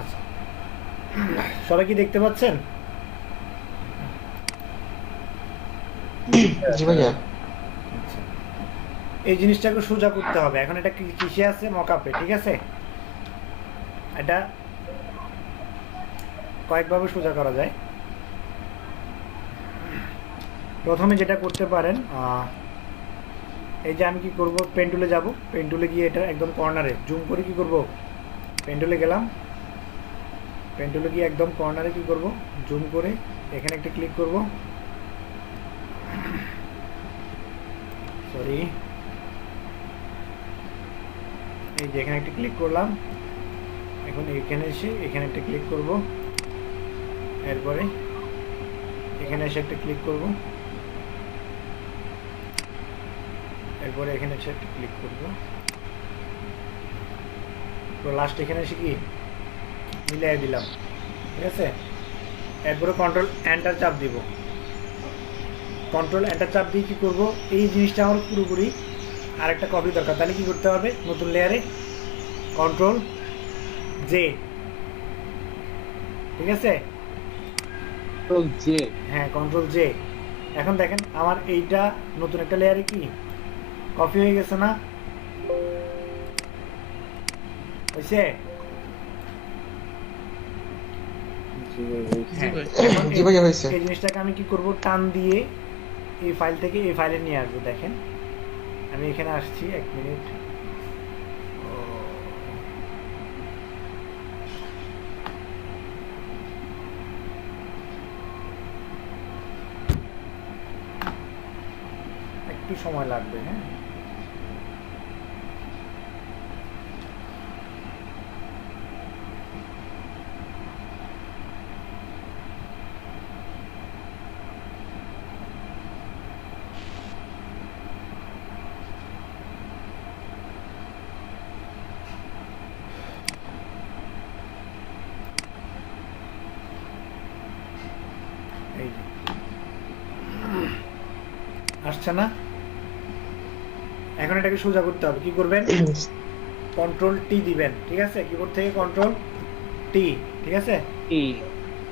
আচ্ছা, সবাই কি দেখতে পাচ্ছেন? জি ভাইয়া। আচ্ছা, এই জিনিসটাকে সোজা করতে হবে। এখন এটা কিসে আছে? মকআপে, ঠিক আছে? এটা কয়েকভাবে সোজা করা যায়। প্রথমে যেটা করতে পারেন, এই যে আমি কি করব, পেন টুলে যাব, পেন টুলে গিয়ে এটা একদম কর্নারে জুম করে কি করব, পেন টুলে গেলাম, পেন টুলে গিয়ে একদম কর্নারে কি করব, জুম করে এখানে একটা ক্লিক করব, সরি, এই যে এখানে একটা ক্লিক করলাম। এখন এখানে এসে এখানে একটা ক্লিক করব, এরপরে এখানে এসে একটা ক্লিক করব, এরপরে এখানে এসে একটা ক্লিক করব, তো লাস্ট এখানে এসে কি মিলিয়ে দিলাম, ঠিক আছে? এরপরে কন্ট্রোল এন্টার চাপ দিব, কন্ট্রোল এন্টার চাপ দিয়ে কী করবো, এই জিনিসটা আমার পুরোপুরি আরেকটা কপি দরকার। তাহলে কি করতে হবে, নতুন লেয়ারে কন্ট্রোল জে, ঠিক আছে? যে হ্যাঁ, কন্ট্রোল জে। এখন দেখেন আমার এইটা নতুন একটা লেয়ারে কি কপি হয়ে গেছে না? হয়েছে? হ্যাঁ, এখন জি ভাইয়া হয়েছে। এই জিনিসটাকে আমি কি করব, টান দিয়ে এই ফাইল থেকে এই ফাইলে নিয়ে আসবো। দেখেন আমি এখানে আসছি, 1 মিনিট। একটু সময় লাগবে, হ্যাঁ। এই যে আসছে না? এখন এটাকে সোজা করতে হবে। কি করবেন, কন্ট্রোল টি দিবেন, ঠিক আছে? কিবোর্ড থেকে কন্ট্রোল টি, ঠিক আছে?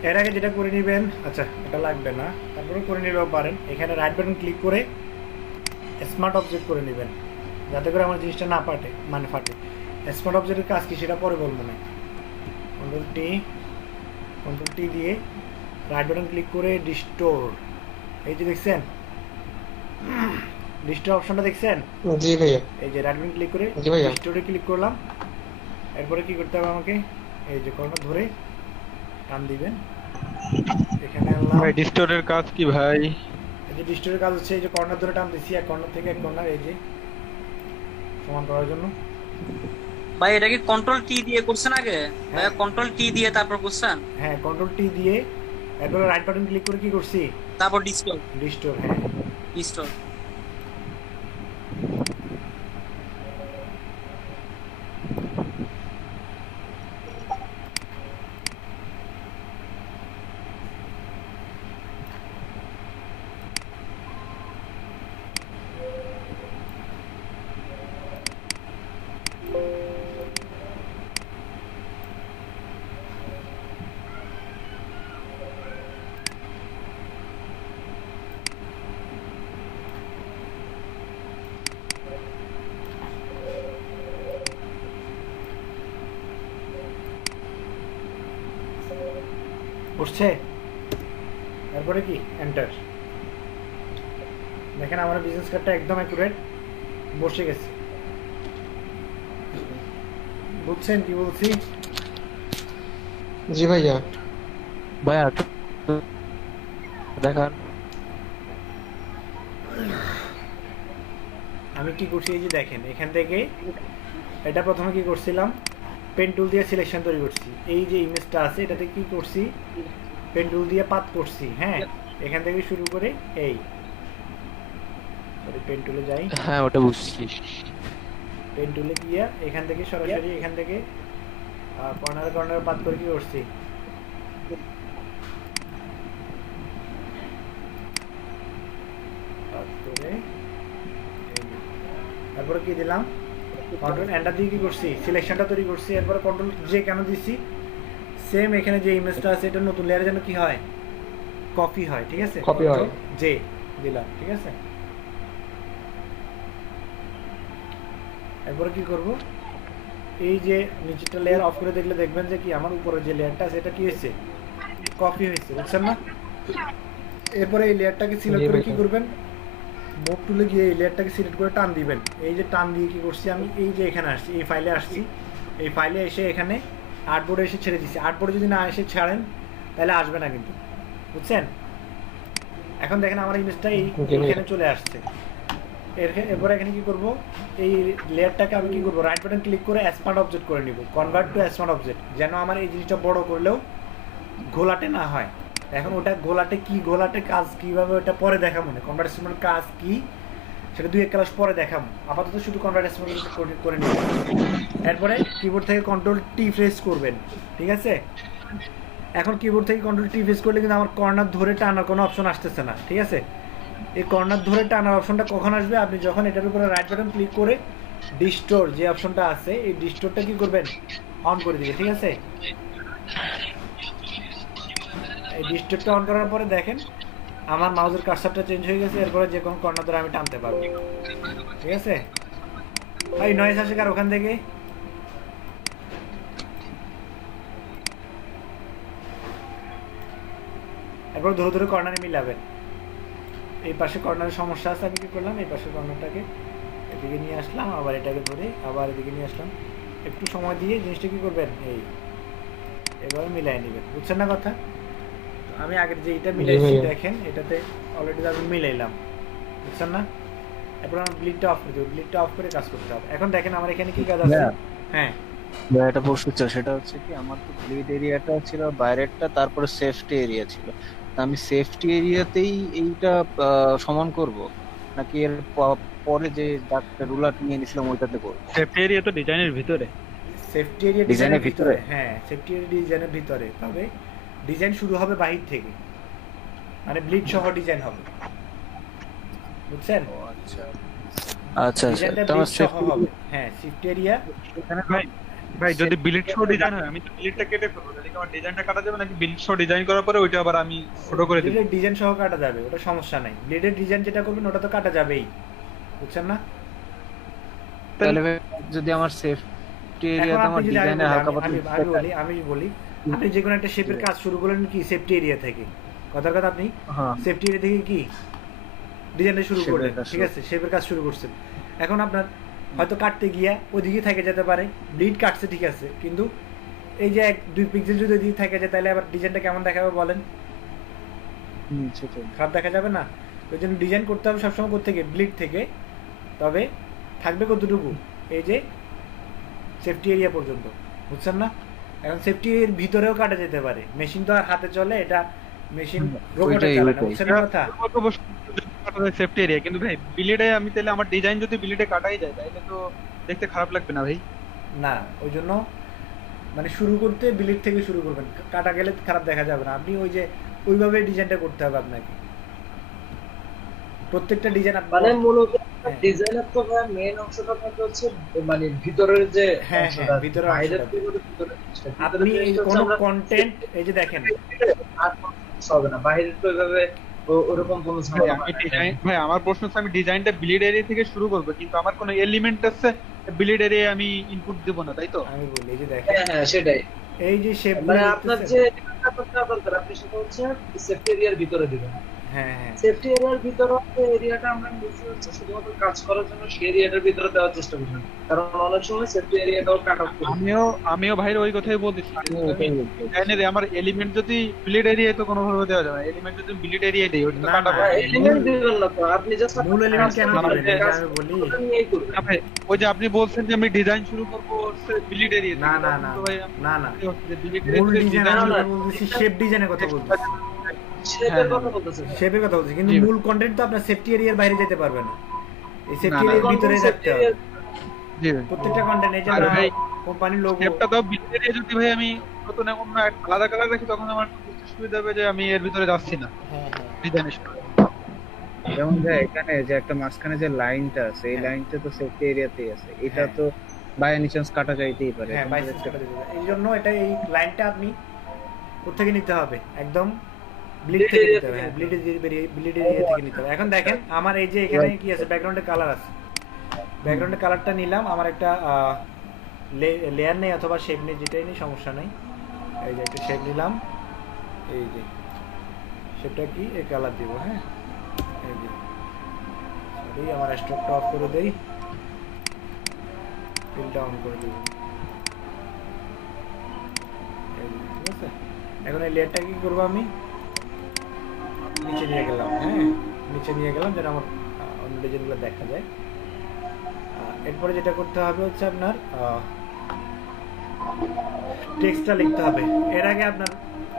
এর আগে যেটা করে নেবেন, আচ্ছা এটা লাগবে না, তারপরে করে নিলেও পারেন। এখানে রাইট বাটন ক্লিক করে স্মার্ট অবজেক্ট করে নেবেন, যাতে করে আমার জিনিসটা না ফাটে, মানে ফাটে। স্মার্ট অবজেক্টের কাজ কি সেটা পরে বলবো না। কন্ট্রোল টি দিয়ে রাইট বাটন ক্লিক করে ডিস্টোর, এই যে দেখছেন ডিস্টোর অপশনটা দেখছেন? জি ভাইয়া। এই যে রাইট বাটন ক্লিক করে জি ভাইয়া। ডিস্টোরে ক্লিক করলাম। এরপরে কি করতে হবে আমাকে, এই যে কর্নার ধরে টান দিবেন, এখানে আনলাম। ভাই ডিস্টোরের কাজ কি ভাই? এই যে ডিস্টোরের কাজ হচ্ছে, এই যে কর্নার ধরে টান দিচ্ছি, এক কর্নার থেকে এক কর্নার, এই যে সমান করার জন্য। ভাই এটা কি কন্ট্রোল টি দিয়ে করছেন আগে? হ্যাঁ, ভাইয়া কন্ট্রোল টি দিয়ে তারপর করছেন? হ্যাঁ, কন্ট্রোল টি দিয়ে এরপরে রাইট বাটন ক্লিক করে কি করছি, তারপর ডিস্টোর। ডিস্টোর, হ্যাঁ। ডিস্টোর। বসছে, এরপরে কি এন্টার। দেখেন আমার বিজনেস কার্ডটা একদম অ্যাকুরেট বসে গেছে। বুঝছেন কি বলছি? জি ভাইয়া। ভাইয়া দেখান। আমি কি করছি, এই যে দেখেন এখান থেকে এটা প্রথমে কি করছিলাম, পেন টুল দিয়ে সিলেকশন তৈরি করছি। এই যে ইমেজটা আছে এটাতে কি করছি, পেন টুল দিয়ে পাত করছি, হ্যাঁ। এখান থেকে শুরু করে এই, সরি পেন টুলে যাই, হ্যাঁ ওটা বুঝছি। পেন টুলে গিয়ে এখান থেকে সরাসরি এখান থেকে কর্নারে কর্নারে পাত করে কি করছি, পাত করে এই যে। তারপরে কি দিলাম, কন্ট্রোল এন্টার দিয়ে কি করছি, সিলেকশনটা তৈরি করছি। এরপরে কন্ট্রোল জে কেন দিচ্ছি, সেম এখানে যে ইমেজটা আছে এটা নতুন লেয়ারে যেন কি হয়, কপি হয়, ঠিক আছে? Copy হয়। জে দিলাম, ঠিক আছে? এরপরে কি করব, এই যে নিচেরটা লেয়ার অফ করে দেখলে দেখবেন যে কি আমার উপরে যে লেয়ারটা আছে এটা কি হয়েছে, কপি হয়েছে, বুঝছেন না? এরপরে এই লেয়ারটাকে সিলেক্ট করে কি করবেন, মুভ টুলে গিয়ে এই লেয়ারটাকে সিলেক্ট করে টান দিবেন। এই যে টান দিয়ে কি করছি আমি, এই যে এখানে আসছি, এই ফাইলে আসছি, এই ফাইলে এসে এখানে আর্টবোর্ডে এসে ছেড়ে দিচ্ছি। আর্টবোর্ডে যদি না এসে ছাড়েন তাহলে আসবে না কিন্তু, বুঝছেন? এখন দেখেন আমার ইমেজটা এইখানে চলে আসছে। এরপরে এখানে কি করব, এই লেয়ারটাকে আমি কি করব, রাইট বাটন ক্লিক করে স্মার্ট অবজেক্ট করে নিব, কনভার্ট টু স্মার্ট অবজেক্ট, যেন আমার এই জিনিসটা বড় করলেও ঘোলাটে না হয়। এখন ওটা ঘোলাটে কি, ঘোলাটে কাজ কিভাবে ওটা পরে দেখাবো, না কনভার্টেশনের কাজ কি সেটা 2-1 ক্লাস পরে দেখাবো, আপাতত শুধু কনভার্টেশন করে নিব। এরপরে কিবোর্ড থেকে কন্ট্রোল টি প্রেস করবেন, ঠিক আছে? এখন কিবোর্ড থেকে কন্ট্রোল টি প্রেস করলে কিন্তু আমার কর্নার ধরে টানার কোনো অপশন আসতেছে না, ঠিক আছে? এই কর্নার ধরে টানার অপশনটা কখন আসবে, আপনি যখন এটার উপরে রাইট বাটন ক্লিক করে ডিস্টোর যে অপশনটা আছে এই ডিস্টোরটা কি করবেন, অন করে দিবেন, ঠিক আছে? এই ডিস্টোরটা অন করার পরে দেখেন আমার মাউসের কার্সারটা চেঞ্জ হয়ে গেছে। এরপরে যে কোনো কর্নার ধরে আমি টানতে পারবো, ঠিক আছে? ভাই নয়েজ আসে কার ওখান থেকে? এরপর ধরে ধরে কর্নারে মিলাবেন। এই পাশে কর্নারের সমস্যা আছে, আমি কি করলাম, এই পাশের কর্নারটাকে এদিকে নিয়ে আসলাম, আবার এটাকে ধরে আবার এদিকে নিয়ে আসলাম। একটু সময় দিয়ে জিনিসটা কি করবেন, এই এভাবে মিলাই নেবেন, বুঝছেন না কথা? আমি আগের যে এটা মিলাইছি দেখেন, এটাতে অলরেডি আমি মিলাইলাম, বুঝছেন না? এরপর আমার ব্লিডটা অফ করে দেবো, ব্লিডটা অফ করে কাজ করতে হবে। এখন দেখেন আমার এখানে কি কাজ আছে। হ্যাঁ ভাই একটা প্রশ্ন ছিল, সেটা হচ্ছে কি আমার তো ব্লিড এরিয়াটা ছিল বাইরেরটা, তারপরে সেফটি এরিয়া ছিল। তা আমি সেফটি এরিয়াতেই এইটা সমান করব, নাকি এর পরে যে ডাক্তার রুলার নিয়ে নিছিলাম ওইটাতে করব? সেফটি এরিয়া তো ডিজাইনের ভিতরে। সেফটি এরিয়া ডিজাইনের ভিতরে, হ্যাঁ সেফটি এরিয়া ডিজাইনের ভিতরে, তবে ডিজাইন শুরু হবে বাহির থেকে, মানে ব্লিড সহ ডিজাইন হবে, বুঝছেন? আচ্ছা আচ্ছা আচ্ছা, ডিজাইনটা তো আমার ব্লিড সহ সেফটি হবে, হ্যাঁ সেফটি এরিয়া। এখানে ভাই ভাই যদি বিলিট শো ডিজাইন হয় আমি তো বিলিটটা কেটে ফেলবো, তাহলে কি আমার ডিজাইনটা কাটা যাবে, নাকি বিলিট শো ডিজাইন করার পরে ওইটা আবার আমি ছোট করে দিব? ব্লেডের ডিজাইন সহ কাটা যাবে, ওটা সমস্যা নাই। ব্লেডের ডিজাইন যেটা করবেন ওটা তো কাটা যাবেই, বুঝছেন না? তাহলে ভাই যদি আমার সেফটি এখন এরিয়াতে আপনি আমার যদি ডিজাইনে হালকা পাতলা আমি বলি আপনি যে কোনো একটা শেপের কাজ শুরু করলেন কি সেফটি এরিয়া থেকে, কথার কথা আপনি হ্যাঁ সেফটি এরিয়া থেকে কি ডিজাইনটা শুরু শেপের করলেন, কাজ ঠিক আছে? শেপের কাজ শুরু করছেন। এখন আপনার হয়তো কাটতে গিয়া ওইদিকে থেকে যেতে পারে, ব্লিড কাটছে ঠিক আছে, কিন্তু এই যে 1-2 পিক্সেল যদি ওইদিকে থেকে যায় তাহলে আবার ডিজাইনটা কেমন দেখাবে বলেন? সেটাই। খারাপ দেখা যাবে না? ওই জন্য ডিজাইন করতে হবে সবসময় কোথা থেকে, ব্লিড থেকে। তবে থাকবে কতটুকু, এই যে সেফটি এরিয়া পর্যন্ত, বুঝছেন না? এখন সেফটি এর ভিতরেও কাটা যেতে পারে, মেশিন তো আর হাতে চলে, এটা মেশিন রোবটে ওইটাই, চলে না, ওইটাই। বুঝছেন না কথা? সেফটি এরিয়া, কিন্তু ভাই বিলিটে আমি তাহলে আমার ডিজাইন যদি বিলিটে কাটাই যায় তাহলে তো দেখতে খারাপ লাগবে না ভাই? না, ওই জন্য মানে শুরু করতে ব্লিড থেকে শুরু করবেন, কাটা গেলে খারাপ দেখা যাবে না। আপনি ওই যে ওইভাবে ডিজাইনটা করতে হবে আপনাকে, প্রত্যেকটা ডিজাইন মানে মূলত হ্যাঁ। ডিজাইনের তো মেইন অংশটা থাকে হচ্ছে মানে ভিতরের যে হ্যাঁ, অংশটা, ভিতরের বাইরের অংশটা। থেকে ভিতরের জিনিসটা। আপনি ভিতরের জিনিসটা হচ্ছে কোনো আমরা কন্টেন্ট এই যে দেখেন আর কোনো সমস্যা হবে না, বাইরের তো এভাবে ওরকম কোনো ভাই ঝামেলা আমি হয় না। ডিজাইন, ভাই আমার প্রশ্ন হচ্ছে আমি ডিজাইনটা বিলিড এরিয়া থেকে শুরু করব, কিন্তু আমার কোনো এলিমেন্ট আছে বিলিড এরিয়া আমি ইনপুট দেব না, তাই তো? আমি বলি, এই যে দেখেন হ্যাঁ হ্যাঁ সেটাই, এই যে শেপ মানে আপনার যে এরিয়াটা করতে দরকার আপনি সেটা হচ্ছে সেফটি এরিয়ার ভিতরে দিবেন। হ্যাঁ হ্যাঁ সেফটি এরিয়ার ভিতরে যে এরিয়াটা আমরা নিচ্ছি হচ্ছে শুধুমাত্র কাজ করার জন্য সেই এরিয়াটার ভিতরে দেওয়ার চেষ্টা করবেন, কারণ অনেক সময় সেফটি এরিয়াটাও কাট অফ করে। আমিও ভাইয়ের ওই কথাই বলতেছি, ডিজাইনের আমার এলিমেন্ট যদি বিলিড এরিয়ায় তো কোনো ভাবে দেওয়া যাবে না, এলিমেন্ট যদি বিলিড এরিয়ায় দেই ওটা তো না, কাটা না, পড়ে। এলিমেন্ট দিবেন না তো, আপনি জাস্ট মূল এলিমেন্ট কেন আমার দিবেন, এটা আমি বলি। নিয়েই করবেন। না ভাই, ওই যে আপনি বলছেন যে আমি ডিজাইন শুরু করবো বিলিড এরিয়া না না না না না মূল ডিজাইন আমি বলতেছি, শেপ ডিজাইনের কথা বলতেছি, শেপের কথা বলতেছেন। শেপের কথা বলতেছি, কিন্তু জি। মূল কন্টেন্ট তো আপনার সেফটি এরিয়ার বাইরে যেতে পারবে না, এই সেফটি না, না। এরিয়ার ভিতরে রাখতে হবে জি ভাই। প্রত্যেকটা কন্টেন্ট। এই যে আর ভাই, কোম্পানির লোগো, শেপটা তো বিলিড এরিয়া যদি ভাই আমি নতুন অন্য একটা আলাদা কালার রাখি তখন আমার বুঝতে সুবিধা হবে যে আমি এর ভিতরে যাচ্ছি না ডিজাইনের সাথে। যেমন যে এখানে যে একটা মাঝখানে যে লাইনটা আছে, এই লাইনটা তো সেফটি এরিয়াতেই আছে, এটা হ্যাঁ। তো বাই এনি চান্স কাটা যাইতেই পারে। হ্যাঁ বাইসেস কাটা দিতে হবে। এই জন্য এটা এই লাইনটা আপনি কোথেকে নিতে হবে? একদম ব্লিড থেকে নিতে হবে। হ্যাঁ, ব্লিড এরিয়া থেকে নিতে হবে। এখন দেখেন আমার এই যে এখানে কি আছে, ব্যাকগ্রাউন্ডে কালার আছে, ব্যাকগ্রাউন্ডে কালারটা নিলাম। আমার একটা লেয়ার নেই অথবা শেপ নেই, যেটাই নেই সমস্যা নেই। এই যে একটা শেপ নিলাম, এই যে শেপটা কি এই কালার দিব। হ্যাঁ, এই যে সরি, আমার স্ট্রোকটা অফ করে দেই, ফিলটা অন করে দিব। ঠিক আছে, এখন এই লেয়ারটা কি করবো, আমি নিচে নিয়ে গেলাম। হ্যাঁ, নিচে নিয়ে গেলাম যেন আমার অন্য ডিজাইনগুলো দেখা যায়। এরপরে যেটা করতে হবে হচ্ছে আপনার টেক্সটটা লিখতে হবে। এর আগে আপনার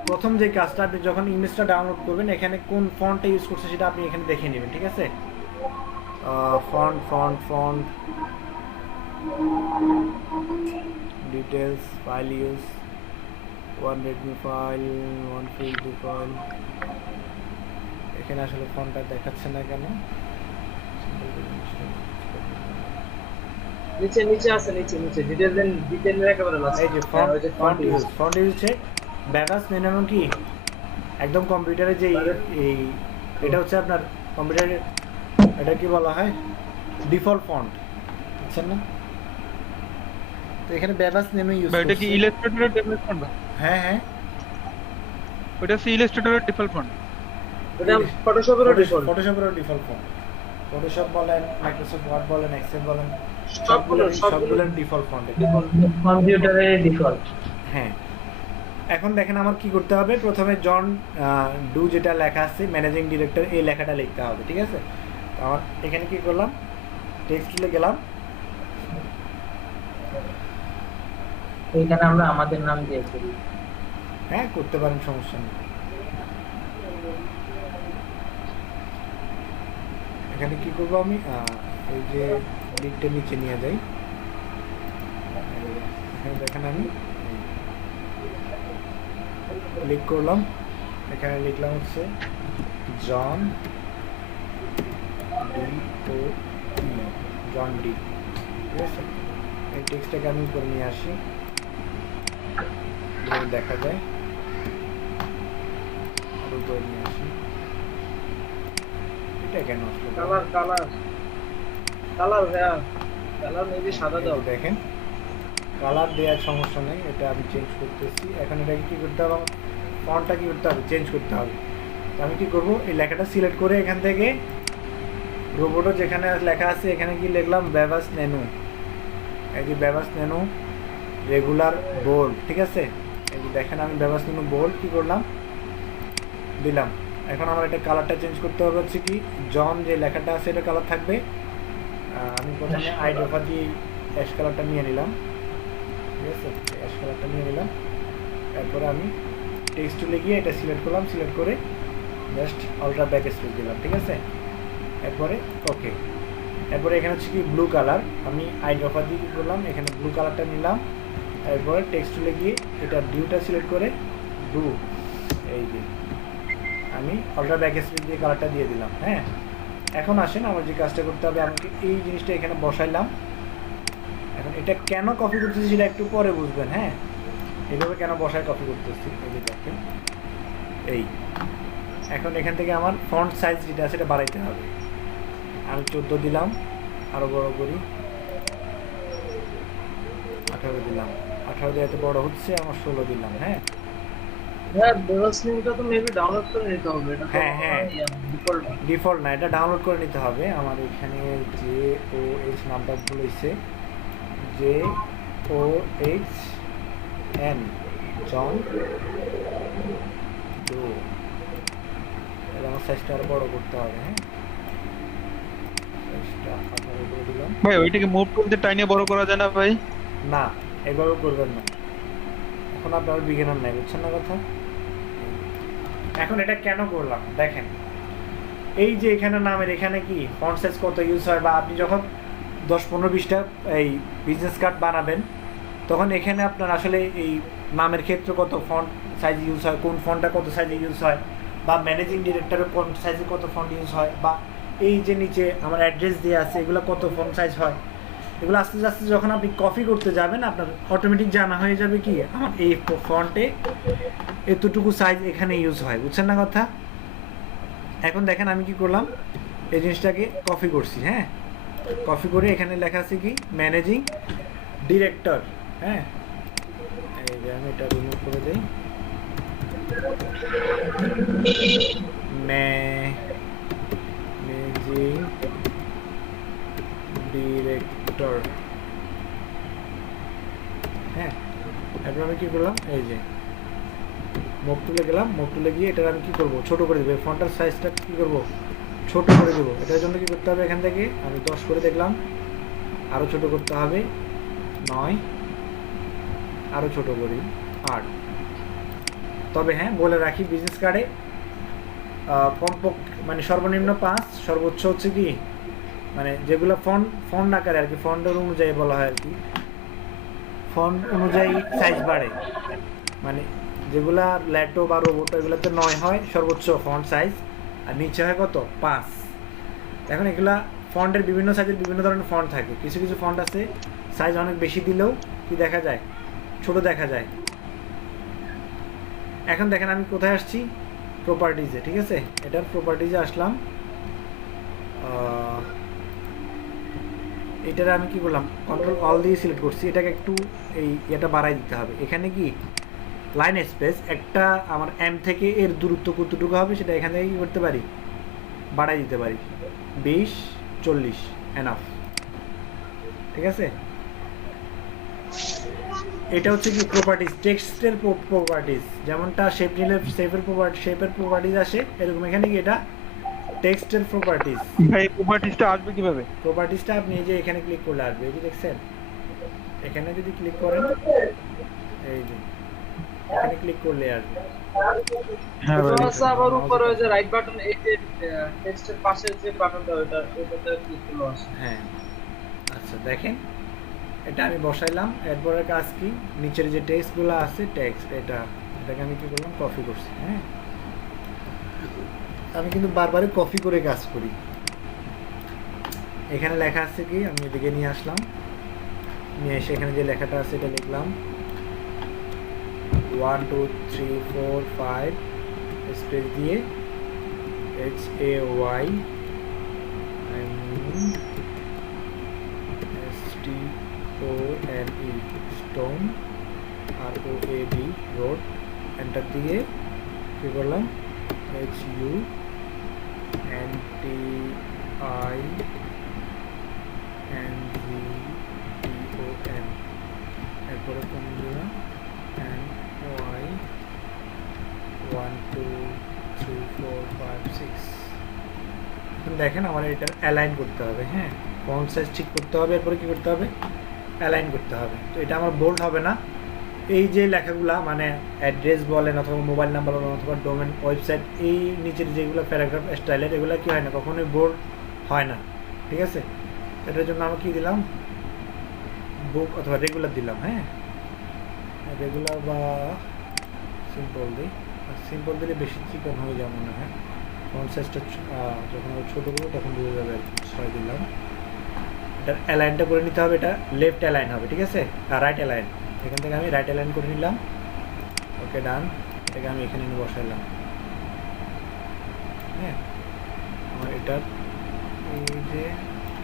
প্রথম যে কাজটা, আপনি যখন ইমেজটা ডাউনলোড করবেন এখানে কোন ফন্টটা ইউজ করছে সেটা আপনি এখানে দেখে নেবেন। ঠিক আছে, font details, file use, one Redmi file, one PNG file. এখানে আসলে ফন্টটা দেখাচ্ছে না কেন? নিচে আছে, নিচে ডিটেইল একেবারে লাস্ট। এই যে ফন্ট ইউজ হচ্ছে ব্যাভাস নেনানো কি একদম কম্পিউটারে যে এই এটা হচ্ছে আপনার কম্পিউটারে এটা কি বলা হয়, ডিফল্ট ফন্ট, বুঝছেন না? তো এখানে ব্যাভাস নেনো ইউজ ভাই এটা কি ইলাস্ট্রেটরের ডিফল্ট ফন্ট? হ্যাঁ, ওটা হচ্ছে ইলাস্ট্রেটরের ডিফল্ট ফন্ট। ওটা ফটোশপেরও ডিফল্ট। Default font. ফটোশপ বলেন, মাইক্রোসফট ওয়ার্ড বলেন, এক্সেল বলেন, সবগুলোর ডিফল্ট ফন্ট কম্পিউটারে ডিফল্ট। হ্যাঁ, এখন দেখেন আমার কি করতে হবে, প্রথমে জন ডু যেটা লেখা আছে ম্যানেজিং ডিরেক্টর, এই লেখাটা লিখতে হবে। ঠিক আছে, আমার এখানে কি করলাম, টেক্সটে গেলাম, এইখানে আমরা আমাদের নাম দিয়ে করি। হ্যাঁ করতে পারেন, সমস্যা নেই। এখানে কি করবো আমি, এই যে লিঙ্কটা নিচে নিয়ে যাই। এখানে দেখেন আমি ক্লিক করলাম, এখানে লিখলাম হচ্ছে জন ডি। ঠিক আছে, এই টেক্সটটাকে আমি করে নিয়ে আসি, দেখা যায় আরো করে নিয়ে আসি। এটা কেন আসলো? কালার হ্যাঁ, কালার মেবি সাদা দাও। দেখেন কালার দেওয়ার সমস্যা নেই, এটা আমি চেঞ্জ করতেছি। এখন এটাকে কি করতে হবে, ফন্টটা কি করতে হবে, চেঞ্জ করতে হবে। তো আমি কি করব, এই লেখাটা সিলেক্ট করে এখান থেকে রোবটও যেখানে লেখা আছে এখানে কি লিখলাম, ব্যাভাস নেনো। এই যে ব্যাভাস নেনো রেগুলার বোল্ড। ঠিক আছে, এই যে দেখেন আমি ব্যাভাস নেনো বোল্ড কি করলাম, দিলাম। এখন আমার এটা কালারটা চেঞ্জ করতে হবে হচ্ছে কি, জন যে লেখাটা আছে এটা কালার থাকবে। আমি প্রথমে আইড্রোফা দিয়ে অ্যাশ কালারটা নিয়ে নিলাম। ঠিক আছে, অ্যাশ কালারটা নিয়ে নিলাম। তারপরে আমি টেক্সট টুলে গিয়ে এটা সিলেক্ট করলাম, সিলেক্ট করে জাস্ট আলট্রা ব্যাক স্পেস দিলাম। ঠিক আছে, এরপরে ওকে। এরপরে এখানে হচ্ছে কি ব্লু কালার, আমি আইড্রোফা দিয়ে কী করলাম, এখানে ব্লু কালারটা নিলাম। এরপরে টেক্সট টুলে গিয়ে এটা ডিউটা সিলেক্ট করে ব্লু, এই যে আমি আলট্রা ব্যাক স্পেস দিয়ে কালারটা দিয়ে দিলাম। হ্যাঁ, এখন আসেন আমার যে কাজটা করতে হবে, আমাকে এই জিনিসটা এখানে বসাইলাম। এখন এটা কেন কপি করতেছি সেটা একটু পরে বুঝবেন। হ্যাঁ, এইভাবে কেন বসায় কপি করতেছি, এই যে দেখেন এই। এখন এখান থেকে আমার ফন্ট সাইজ যেটা আছে সেটা বাড়াইতে হবে। আমি 14 দিলাম, আরো বড় করি 18 দিলাম। 18 দিয়ে এত বড় হচ্ছে, আমার 16 দিলাম। হ্যাঁ হ্যাঁ, ডেভাস লিংকটা তো মেবি ডাউনলোড করে নিতে হবে। এটা হ্যাঁ, ডিফল্ট ডিফল্ট না, এটা ডাউনলোড করে নিতে হবে। আমার এখানে যে ও এইচ নামটা ভুল হয়েছে, যে O H N John Doe. এটা আমার সাইজটা আরো বড় করতে হবে। হ্যাঁ, সাইজটা 18 করে দিলাম। ভাই ওইটাকে মুভ করতে টাইনে বড় করা যায় না ভাই? না, এভাবে করবেন না, এখন আপনার বিগিনার নাই, বুঝছেন না কথা? এখন এটা কেন করলাম দেখেন, এই যে এখানে নামের এখানে কি ফন্ট সাইজ কত ইউজ হয়, বা আপনি যখন 10-15-20টা এই বিজনেস কার্ড বানাবেন তখন এখানে আপনার আসলে এই নামের ক্ষেত্রে কত ফন্ট সাইজ ইউজ হয়, কোন ফন্টটা কত সাইজে ইউজ হয়, বা ম্যানেজিং ডিরেক্টরের কোন সাইজে কত ফন্ট ইউজ হয়, বা এই যে নিচে আমার অ্যাড্রেস দিয়ে আছে এগুলো কত ফন্ট সাইজ হয়, এগুলো আস্তে আস্তে যখন আপনি কপি করতে যাবেন আপনার অটোমেটিক জানা হয়ে যাবে কি আমার এই ফন্টে এতটুকু সাইজ এখানে ইউজ হয়, বুঝছেন না কথা? এখন দেখেন আমি কি করলাম, এই জিনিসটাকে কপি করছি, হ্যাঁ কপি করে এখানে লেখা আছে কি ম্যানেজিং ডিরেক্টর, হ্যাঁ এই যে আমি এটা রিমুভ করে দেই, ম্যানেজিং ডিরেক্টর, হ্যাঁ এরপর আমি কি করলাম, এই যে মুভ টুলে গেলাম, মুভ টুলে গিয়ে এটার আমি কি করব, ছোট করে দেবো, ফন্টের সাইজটা কি করব, ছোট করে দেবো। এটার জন্য কি করতে হবে, এখান থেকে আমি 10 করে দেখলাম, আরো ছোট করতে হবে 9, আরো ছোট করি 8। তবে হ্যাঁ বলে রাখি, বিজনেস কার্ডে কমপক্ষে মানে সর্বনিম্ন 5, সর্বোচ্চ হচ্ছে কি মানে যেগুলো ফন্ট আকারে আর কি, ফন্টের অনুযায়ী বলা হয় আর কি, ফন্ট অনুযায়ী সাইজ বাড়ে, মানে যেগুলা ল্যাটো বা রোবোটো এগুলোতে 9 হয় সর্বোচ্চ ফন্ট সাইজ, আর নিচে হয় কত 5। এখন এগুলা ফন্টের বিভিন্ন সাইজের বিভিন্ন ধরনের ফন্ট থাকে, কিছু কিছু ফন্ট আছে সাইজ অনেক বেশি দিলেও কি দেখা যায়, ছোট দেখা যায়। এখন দেখেন আমি কোথায় আসছি, প্রপার্টিজে, ঠিক আছে এটার প্রপার্টিজে আসলাম, এটার আমি কি করলাম, কন্ট্রোল অল দিয়ে সিলেক্ট করছি, এটাকে একটু এটা বাড়াই দিতে হবে। এখানে কি লাইন স্পেস একটা আমার এম থেকে এর দূরত্ব কতটুকু হবে সেটা এখান থেকে কি করতে পারি, বাড়াই দিতে পারি, 20 40 এনাফ, ঠিক আছে। এটা হচ্ছে কি প্রপার্টিজ, টেক্সটের প্রপার্টিজ, যেমনটা শেপ নিলে শেপের প্রপার্টিজ আসে, এরকম এখানে কি এটা টেক্সটের প্রপার্টিজ। ভাই প্রপার্টিজটা আসবে কিভাবে? প্রপার্টিজটা আপনি এই যে এখানে ক্লিক করলে আসবে, এই যে দেখছেন এখানে যদি ক্লিক করেন, এই যে এখানে ক্লিক করলে আসবে। হ্যাঁ ভাই আচ্ছা, আবার উপরে ওই যে রাইট বাটন, এই যে টেক্সটের পাশে যে বাটনটা ওটাতে ক্লিক করলে আসে। হ্যাঁ আচ্ছা দেখেন এটা আমি বসাইলাম, এরপরে কাজ কি, নিচের যে টেক্সটগুলো আছে টেক্সট, এটাকে আমি কি করলাম, কপি করছি, হ্যাঁ আমি কিন্তু বারবারই কপি করে কাজ করি। এখানে লেখা আছে কি, আমি এদিকে নিয়ে আসলাম, নিয়ে এসে এখানে যে লেখাটা আছে এটা লিখলাম 1 2 3 4 5 স্পেস দিয়ে HAY STONE stone ROAD road, enter দিয়ে কি করলাম HUNTION, এরপরে কোন দিলাম NY 1 2 3 4 5 6। এখন দেখেন আমার এটার অ্যালাইন করতে হবে, হ্যাঁ ফন্ট সাইজ ঠিক করতে হবে, এরপরে কি করতে হবে, অ্যালাইন করতে হবে। তো এটা আমার বোল্ড হবে না, এই যে লেখাগুলা মানে অ্যাড্রেস বলেন অথবা মোবাইল নাম্বার বলেন অথবা ডোমেন ওয়েবসাইট, এই নিচের যেগুলো প্যারাগ্রাফ স্টাইলের এগুলো কি হয় না, কখনোই বোল্ড হয় না, ঠিক আছে। এটার জন্য আমি কি দিলাম, বুক অথবা রেগুলার দিলাম, হ্যাঁ রেগুলার বা সিম্পল দিই, সিম্পল দিলে বেশি চিকন হয়ে যায় মনে হয়, ফন্ট সাইজটা যখন আমি ছোটো করবো তখন বুঝে যাবে আর কি। 6 দিলাম, এটার অ্যালাইনটা করে নিতে হবে, এটা লেফট অ্যালাইন হবে, ঠিক আছে, আর রাইট অ্যালাইন, এখান থেকে আমি রাইট অ্যালাইন করে নিলাম, ওকে ডান। এটাকে আমি এখানে নিয়ে বসাইলাম, হ্যাঁ আমার এটার এই যে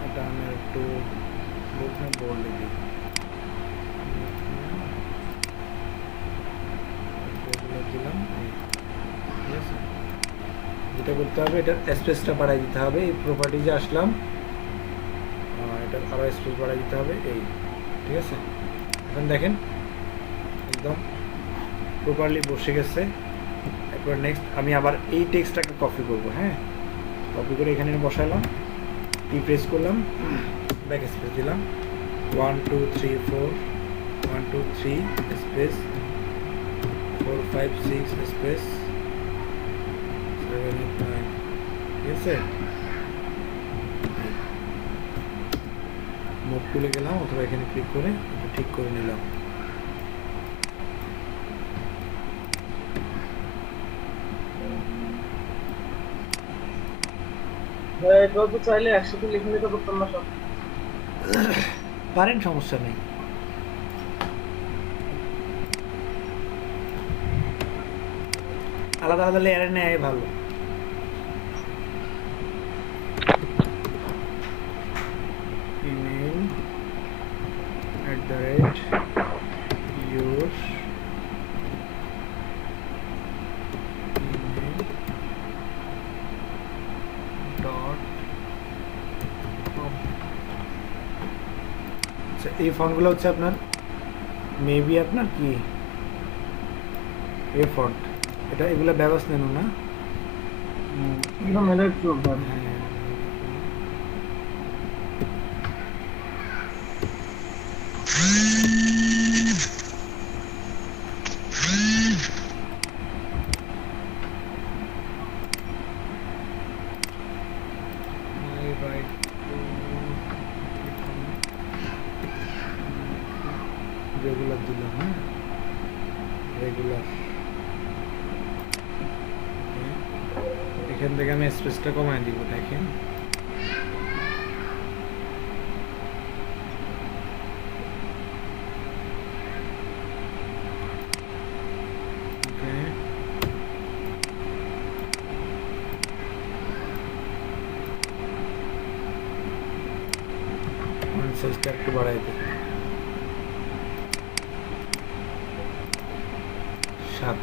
এটা আমি একটু বুক না বোল্ড দিই, দিলাম, ঠিক আছে। যেটা করতে হবে এটার স্পেসটা বাড়াই দিতে হবে, এই প্রপার্টিজে আসলাম, এটার আরও স্পেস বাড়াই দিতে হবে, এই ঠিক আছে। এখন দেখেন একদম প্রপারলি বসে গেছে। এরপর নেক্সট আমি আবার এই টেক্সটটাকে কপি করব, হ্যাঁ কপি করে এখানে বসালাম, কি প্রেস করলাম, ব্যাক স্পেস দিলাম, 1 2 3 4 1 2 3 স্পেস 4 5 6 স্পেস 7 8 9, ঠিক আছে। মুভ তুলে গেলাম অথবা এখানে ক্লিক করে এটা ঠিক করে নিলাম। এটা তো চাইলে একসাথে লিখে নিতে পারতাম না সব। পারেন, সমস্যা নেই। আলাদা আলাদা লেয়ারে নেয় ভালো। ইমেল @your আচ্ছা, এই ফন্টগুলো হচ্ছে আপনার মেবি আপনার কি এ ফন্ট, এটা এগুলো ব্যবস্থা নেন না। এগুলো মেলের প্রোগ্রাম। হ্যাঁ, রেগুলার দিলাম। হ্যাঁ, রেগুলার। এখান থেকে আমি স্পেসটা কমায় দিব, দেখেন। সাইজটা একটু বাড়াই দিই, 7।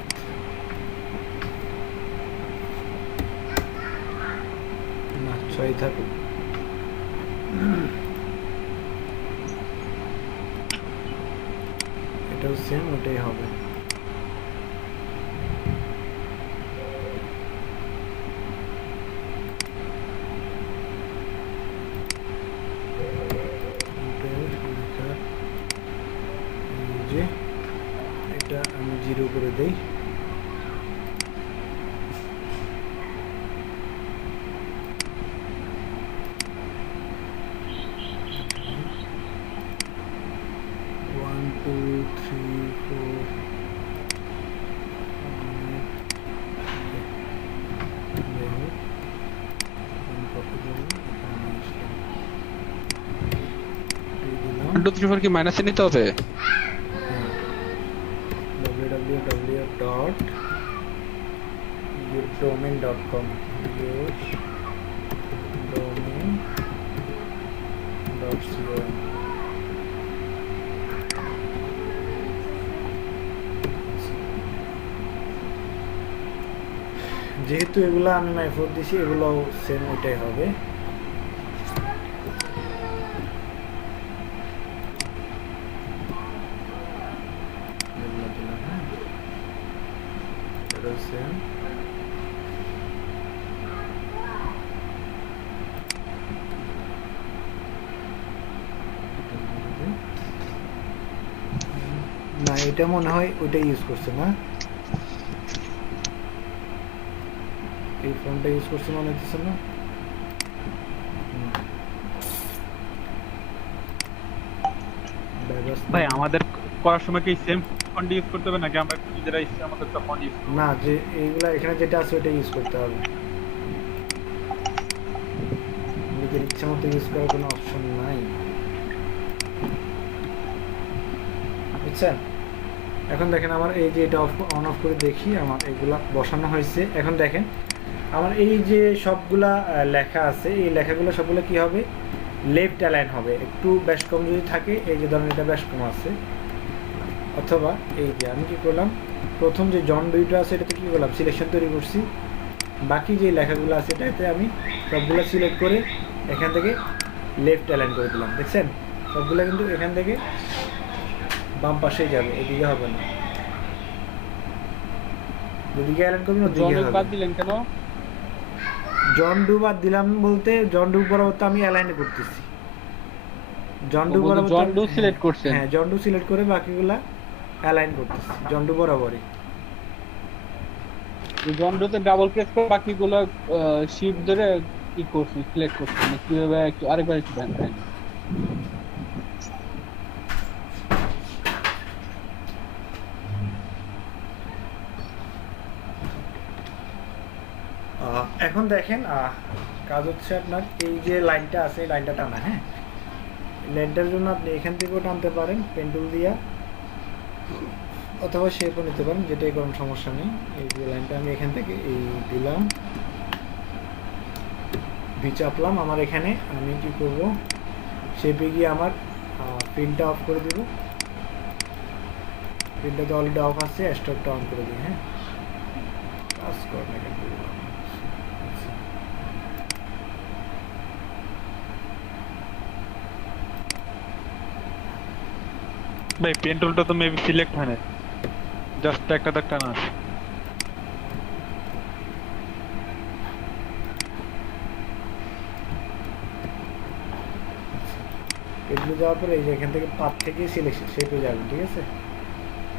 না, 6 থাকুক। এটাও সেম, ওটাই হবে। এটা আমি 0 করে দেই। কি মাইনাসে নিতে হবে? www.yourdomain.com yourdomain.com যেহেতু এগুলো আমি মাইফোর দিছি, এগুলো সেম ওইটাই হবে। না, এটা মনে হয় ওইটা ইউজ করছে না, এই ফোনটা ইউজ করছে মনে হচ্ছে না। ভাই আমাদের করার সময় কি সেম ফন্ট ইউজ করতে হবে নাকি আমরা নিজেরা ইচ্ছে আমাদের একটা ফন্ট ইউজ না, যে এইগুলা এখানে যেটা আছে ওটা ইউজ করতে হবে, নিজের ইচ্ছা মতো ইউজ করার কোনো অপশন নাই, বুঝছেন? এখন দেখেন আমার এই যে এটা অন অফ করে দেখি, আমার এগুলা বসানো হয়েছে। এখন দেখেন আমার এই যে সবগুলা লেখা আছে, এই লেখাগুলো সবগুলো কি হবে, লেফট অ্যালাইন হবে। একটু বেশ কম যদি থাকে, এই যে ধরেন এটা বেশ কম আছে, অথবা এই যে আমি কি করলাম, প্রথম যে জন ডুইটা আছে এটাতে কি করলাম, সিলেকশন তৈরি করছি। বাকি যে লেখাগুলো আছে এটাতে আমি সবগুলো সিলেক্ট করে এখান থেকে লেফট অ্যালাইন করে দিলাম। দেখছেন সবগুলো কিন্তু এখান থেকে বাম পাশেই যাবে, এদিকে হবে না। যেদিকে অ্যালাইন করবেন ওদিকে হবে। বাদ দিলেন কেন? জন ডু বাদ দিলাম বলতে জন ডু বরাবর তো আমি অ্যালাইন করতেছি, জন ডু বরাবর জন ডু সিলেক্ট করছেন। হ্যাঁ, জন ডু সিলেক্ট করে বাকিগুলা অ্যালাইন করতেছি জন ডু বরাবরই। জন ডুতে ডাবল ক্লিক করে বাকিগুলো শিফট ধরে কি করছেন, সিলেক্ট করছেন কিভাবে, একটু আরেকবার একটু দেখান। এখন দেখেন কাজ হচ্ছে আপনার এই যে লাইনটা আছে, এই লাইনটা টানা। হ্যাঁ, লাইনটার জন্য আপনি এখান থেকেও টানতে পারেন পেন টুল দিয়া, অথবা শেপও নিতে পারেন, যেটাই কোনো সমস্যা নেই। এই যে লাইনটা আমি এখান থেকে এই দিলাম, ভি চাপলাম। আমার এখানে আমি কি করব, শেপে গিয়ে আমার প্রিন্টটা অফ করে দেব। প্রিন্টটা তো অলরেডি অফ আছে, স্টকটা অন করে দিই। হ্যাঁ, কাজ কর না কেন দিলাম। ভাই পেন টুলটা তো মেবি সিলেক্ট হয় না, জাস্ট একটা দাগ টানা আছে। এগুলো যাওয়ার পরে এই যে এখান থেকে পাত থেকে সিলেকশন শেপে যাবে, ঠিক আছে।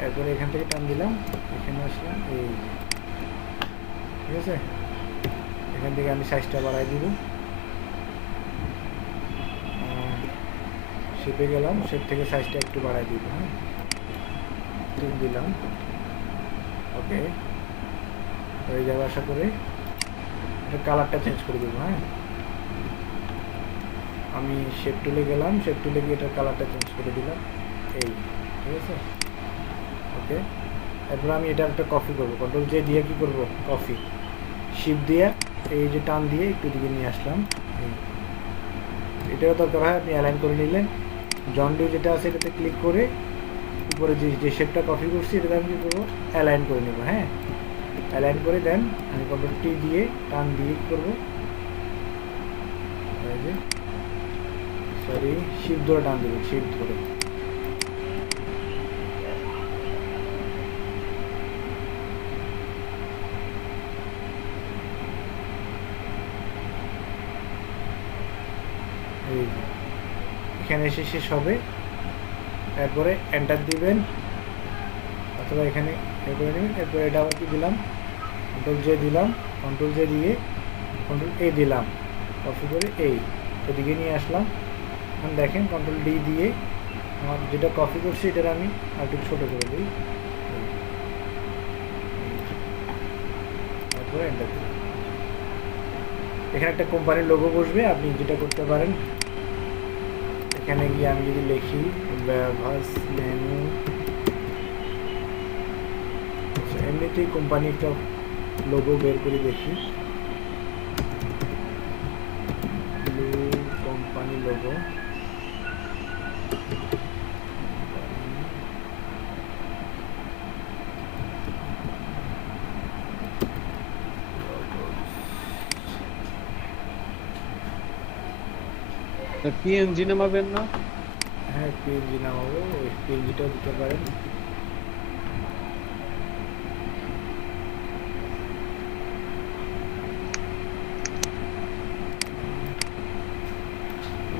এরপরে এখান থেকে টান দিলাম, এখানে আসলাম, এই যে, ঠিক আছে। এখান থেকে আমি সাইজটা বাড়াই দিব, শেপে গেলাম, শেপ থেকে সাইজটা একটু বাড়াই দিব। হ্যাঁ, 3 দিলাম, ওকে। হয়ে যাবে আশা করে। এটা কালারটা চেঞ্জ করে দেবো। হ্যাঁ, আমি শেপ টুলে গেলাম, শেপ টুলে গিয়ে এটার কালারটা চেঞ্জ করে দিলাম, এই, ঠিক আছে, ওকে। এরপর আমি এটা একটা কপি করবো, কন্ট্রোল জে দিয়ে কি করব, কপি, শিপ দিয়ে এই যে টান দিয়ে একটু দিকে নিয়ে আসলাম। এটাও দরকার হয়, আপনি অ্যালাইন করে নিলেন। জন ডিউ যেটা আছে এটাতে ক্লিক করে উপরে যে শেপটা কপি করছি এটাতে আমি কী করবো, অ্যালাইন করে নেবো। হ্যাঁ, অ্যালাইন করে দেন আমি কন্ট্রোল টি দিয়ে টান দিয়ে কী করবো, এই যে সরি, শিপ ধরে টান দেবো, শিপ ধরে। এই যে এখানে এসে শেষ হবে। এরপরে এন্টার দিবেন অথবা এখানে এ করে নেবেন। এরপরে এটা আবার কি দিলাম, কন্ট্রোল জে দিলাম, কন্ট্রোল জে দিয়ে কন্ট্রোল এ দিলাম, কপি করে এই এদিকে নিয়ে আসলাম। এখন দেখেন কন্ট্রোল ডি দিয়ে আমার যেটা কপি করছি এটার আমি আর একটু ছোটো করে দিই, তারপরে এন্টার দিলাম। এখানে একটা কোম্পানির লোগো বসবে। আপনি যেটা করতে পারেন, এখানে গিয়ে আমি যদি লিখি ভার্স মেনু, এমনিতেই কোম্পানি একটা লোগো বের করে দেখি, ব্লু কোম্পানি লোগো, পিএনজি নামাবেন না? হ্যাঁ পিএনজি নামাবো, ওই পিএনজিটাও দিতে পারেন।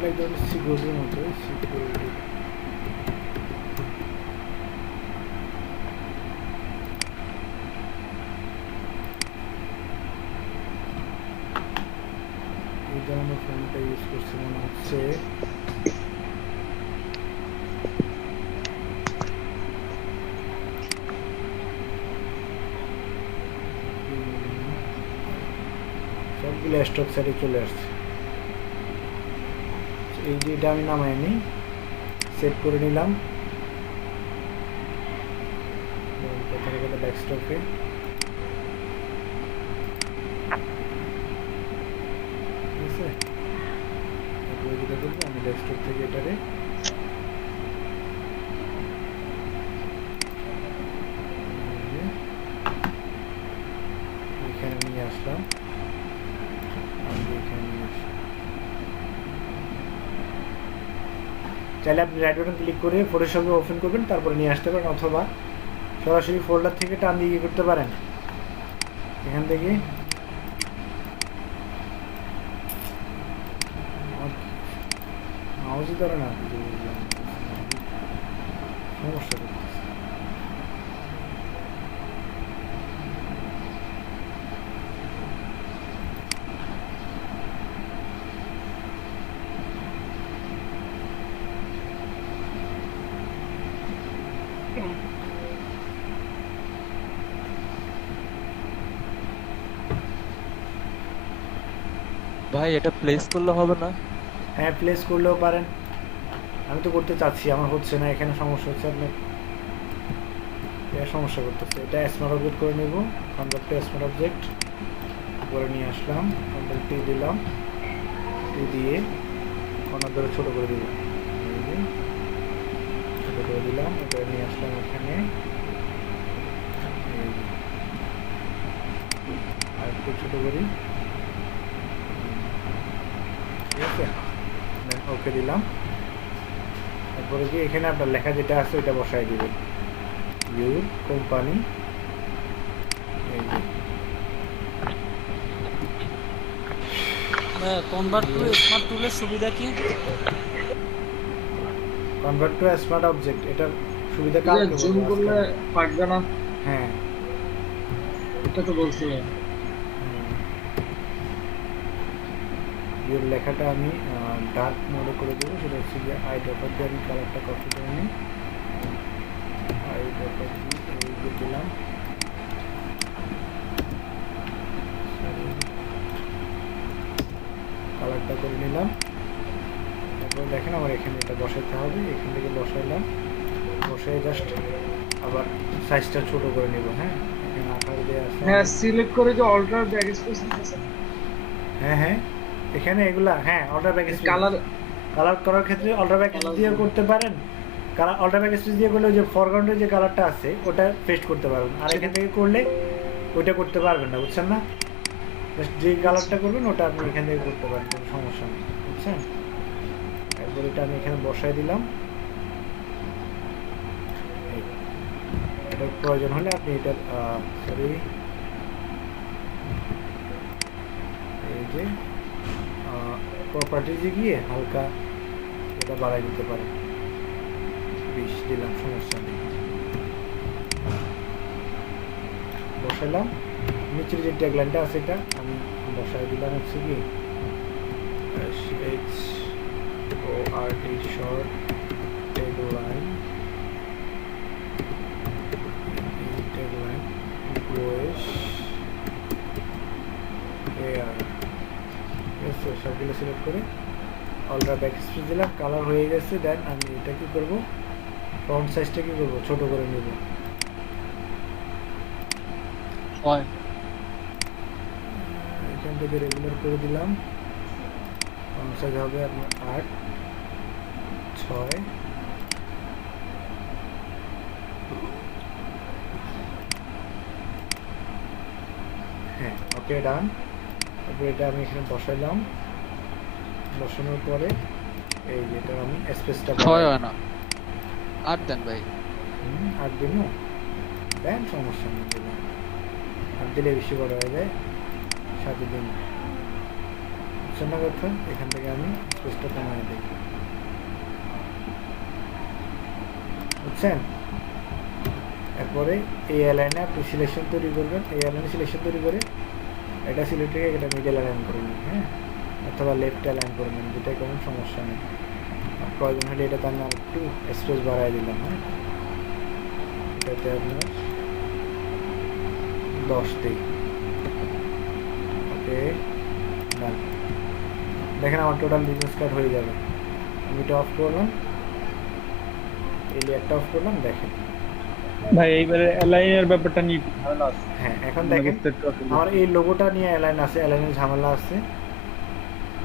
একদম সিকিউরিটির মতো, সিকিউরিটি এই ধরনের ফোনটা ইউজ করছি মনে হচ্ছে। সবগুলো স্টক সাইডে চলে আসছে। এই যে এটা আমি নামাই নিই, সেভ করে নিলাম কথার কথা ডেস্কটপে। ঠিক আছে, তারপরে যেটা করবো আমি ডেস্কটপ থেকে এটারে এখানে নিয়ে আসলাম, এখানে নিয়ে আসলাম। চাইলে আপনি রাইট বাটন ক্লিক করে ফটোশপে ওপেন করবেন, তারপরে নিয়ে আসতে পারেন, অথবা সরাসরি ফোল্ডার থেকে টান দিয়ে করতে পারেন। এখান থেকে মাউসই ধরে না, সমস্যা করতেছে। ভাই এটা প্লেস করলে হবে না? হ্যাঁ প্লেস করলেও পারেন, আমি তো করতে চাচ্ছি, আমার হচ্ছে না, এখানে সমস্যা হচ্ছে। আপনার এটা সমস্যা করতেছে। এটা স্মার্ট অবজেক্ট করে নেব, কনভার্ট টু স্মার্ট অবজেক্ট করে নিয়ে আসলাম, কন্ট্রোল টি দিলাম, টি দিয়ে কর্নার ধরে ছোট করে দিলাম, এই যে ছোট করে দিলাম, এটা নিয়ে আসলাম এখানে, এই যে আর একটু ছোট করি, ঠিক আছে, দেন ওকে দিলাম। তারপরে কি এখানে আপনার লেখা যেটা আছে ওইটা বসাই দিবেন, ইউর কোম্পানি, এই যে কনভার্ট টু স্মার্ট টুলের সুবিধা কি? কনভার্ট টু স্মার্ট অবজেক্ট, এটার সুবিধা কাকে জুম বলবো করলে আজকে? পাকবে না, হ্যাঁ এটা তো বলছিলাম। ইউর লেখাটা আমি ডার্ক মোডে করে দেবো, সেটা হচ্ছে গিয়ে আই ড্রপার দিয়ে আমি কালারটা কপি করে নিই, আই ড্রপার দিয়ে এই যে দিলাম, কালারটা করে নিলাম। তারপরে দেখেন আমার এখানে এটা বসাতে হবে, এখান থেকে বসাইলাম, বসাই জাস্ট আবার সাইজটা ছোট করে নেব। হ্যাঁ এখানে 18 দেওয়া আছে। হ্যাঁ সিলেক্ট করে যে অল্টার ব্যাক স্পেস আছে, হ্যাঁ হ্যাঁ এখানে এগুলা, হ্যাঁ alter back space colour colour করার ক্ষেত্রে অল্টার ব্যাক স্পেস দিয়ে করতে পারেন। কালার অল্টার ব্যাক স্পেস দিয়ে করলে ওই যে ফরগ্রাউন্ডের যে কালারটা আছে ওটা পেস্ট করতে পারবেন, আর এখান থেকে করলে ওইটা করতে পারবেন না, বুঝছেন না? জাস্ট যে কালারটা করবেন ওটা আপনি এখান থেকে করতে পারেন, কোনো সমস্যা নেই, বুঝছেন? তারপর এটা আমি এখানে বসাই দিলাম, এটা প্রয়োজন হলে আপনি এটার সরি এই যে প্রপার্টিজে গিয়ে হালকা এটা বাড়াই দিতে পারেন, 20 দিলাম, সমস্যা নেই। বসাইলাম, নিচের যে ট্যাগলাইনটা আছে এটা আমি বসাই দিলাম হচ্ছে কি SHORT শর্ট ট্যাগলাইন, ট্যাগলাইন বয়স এআর, ঠিক আছে, সবগুলো সিলেক্ট করে অল্টার ব্যাক স্পেস দিলাম, কালার হয়ে গেছে। দেন আমি এটা কি করব, ফন্ট সাইজটা কি করব, ছোট করে নেব, এখান থেকে রেগুলার করে দিলাম, ফন্ট সাইজ হবে আপনার 8:6, হ্যাঁ ওকে ডান। তারপরে এটা আমি এখানে বসাইলাম, বসানোর পরে এই যেটা আমি স্পেসটা 6 হয় না, 8 দেন ভাই। 8 দিন না দেন, সমস্যা নেই, দিলাম 8 দিলে বেশি বড় হয়ে যায়, 7 দিন, বুঝছেন না কথা? এখান থেকে আমি স্পেসটা কমাই দিই, বুঝছেন? এরপরে এই অ্যালাইনে আপনি সিলেকশন তৈরি করবেন, এই অ্যালাইনে সিলেকশন তৈরি করে এটা সিলেক্ট থেকে এটা মিডল অ্যালাইন করে নিন, হ্যাঁ, অথবা লেফট অ্যালাইন করে নিন, যেটাই কোনো সমস্যা নেই। প্রয়োজন হলে এটাতে আমি আরেকটু স্পেস বাড়াই দিলাম, হ্যাঁ, এটাতে আপনার 10 দিই, ওকে ডান। দেখেন আমার টোটাল বিজনেস কার্ড হয়ে যাবে। আমি এটা অফ করলাম, এই লেয়ারটা অফ করলাম, দেখেন ভাই এইবারে অ্যালাইনের ব্যাপারটা নিয়ে একটু ঝামেলা আছে। হ্যাঁ এখন দেখেন আমার এই লোগোটা নিয়ে অ্যালাইন আছে, অ্যালাইনের ঝামেলা আছে।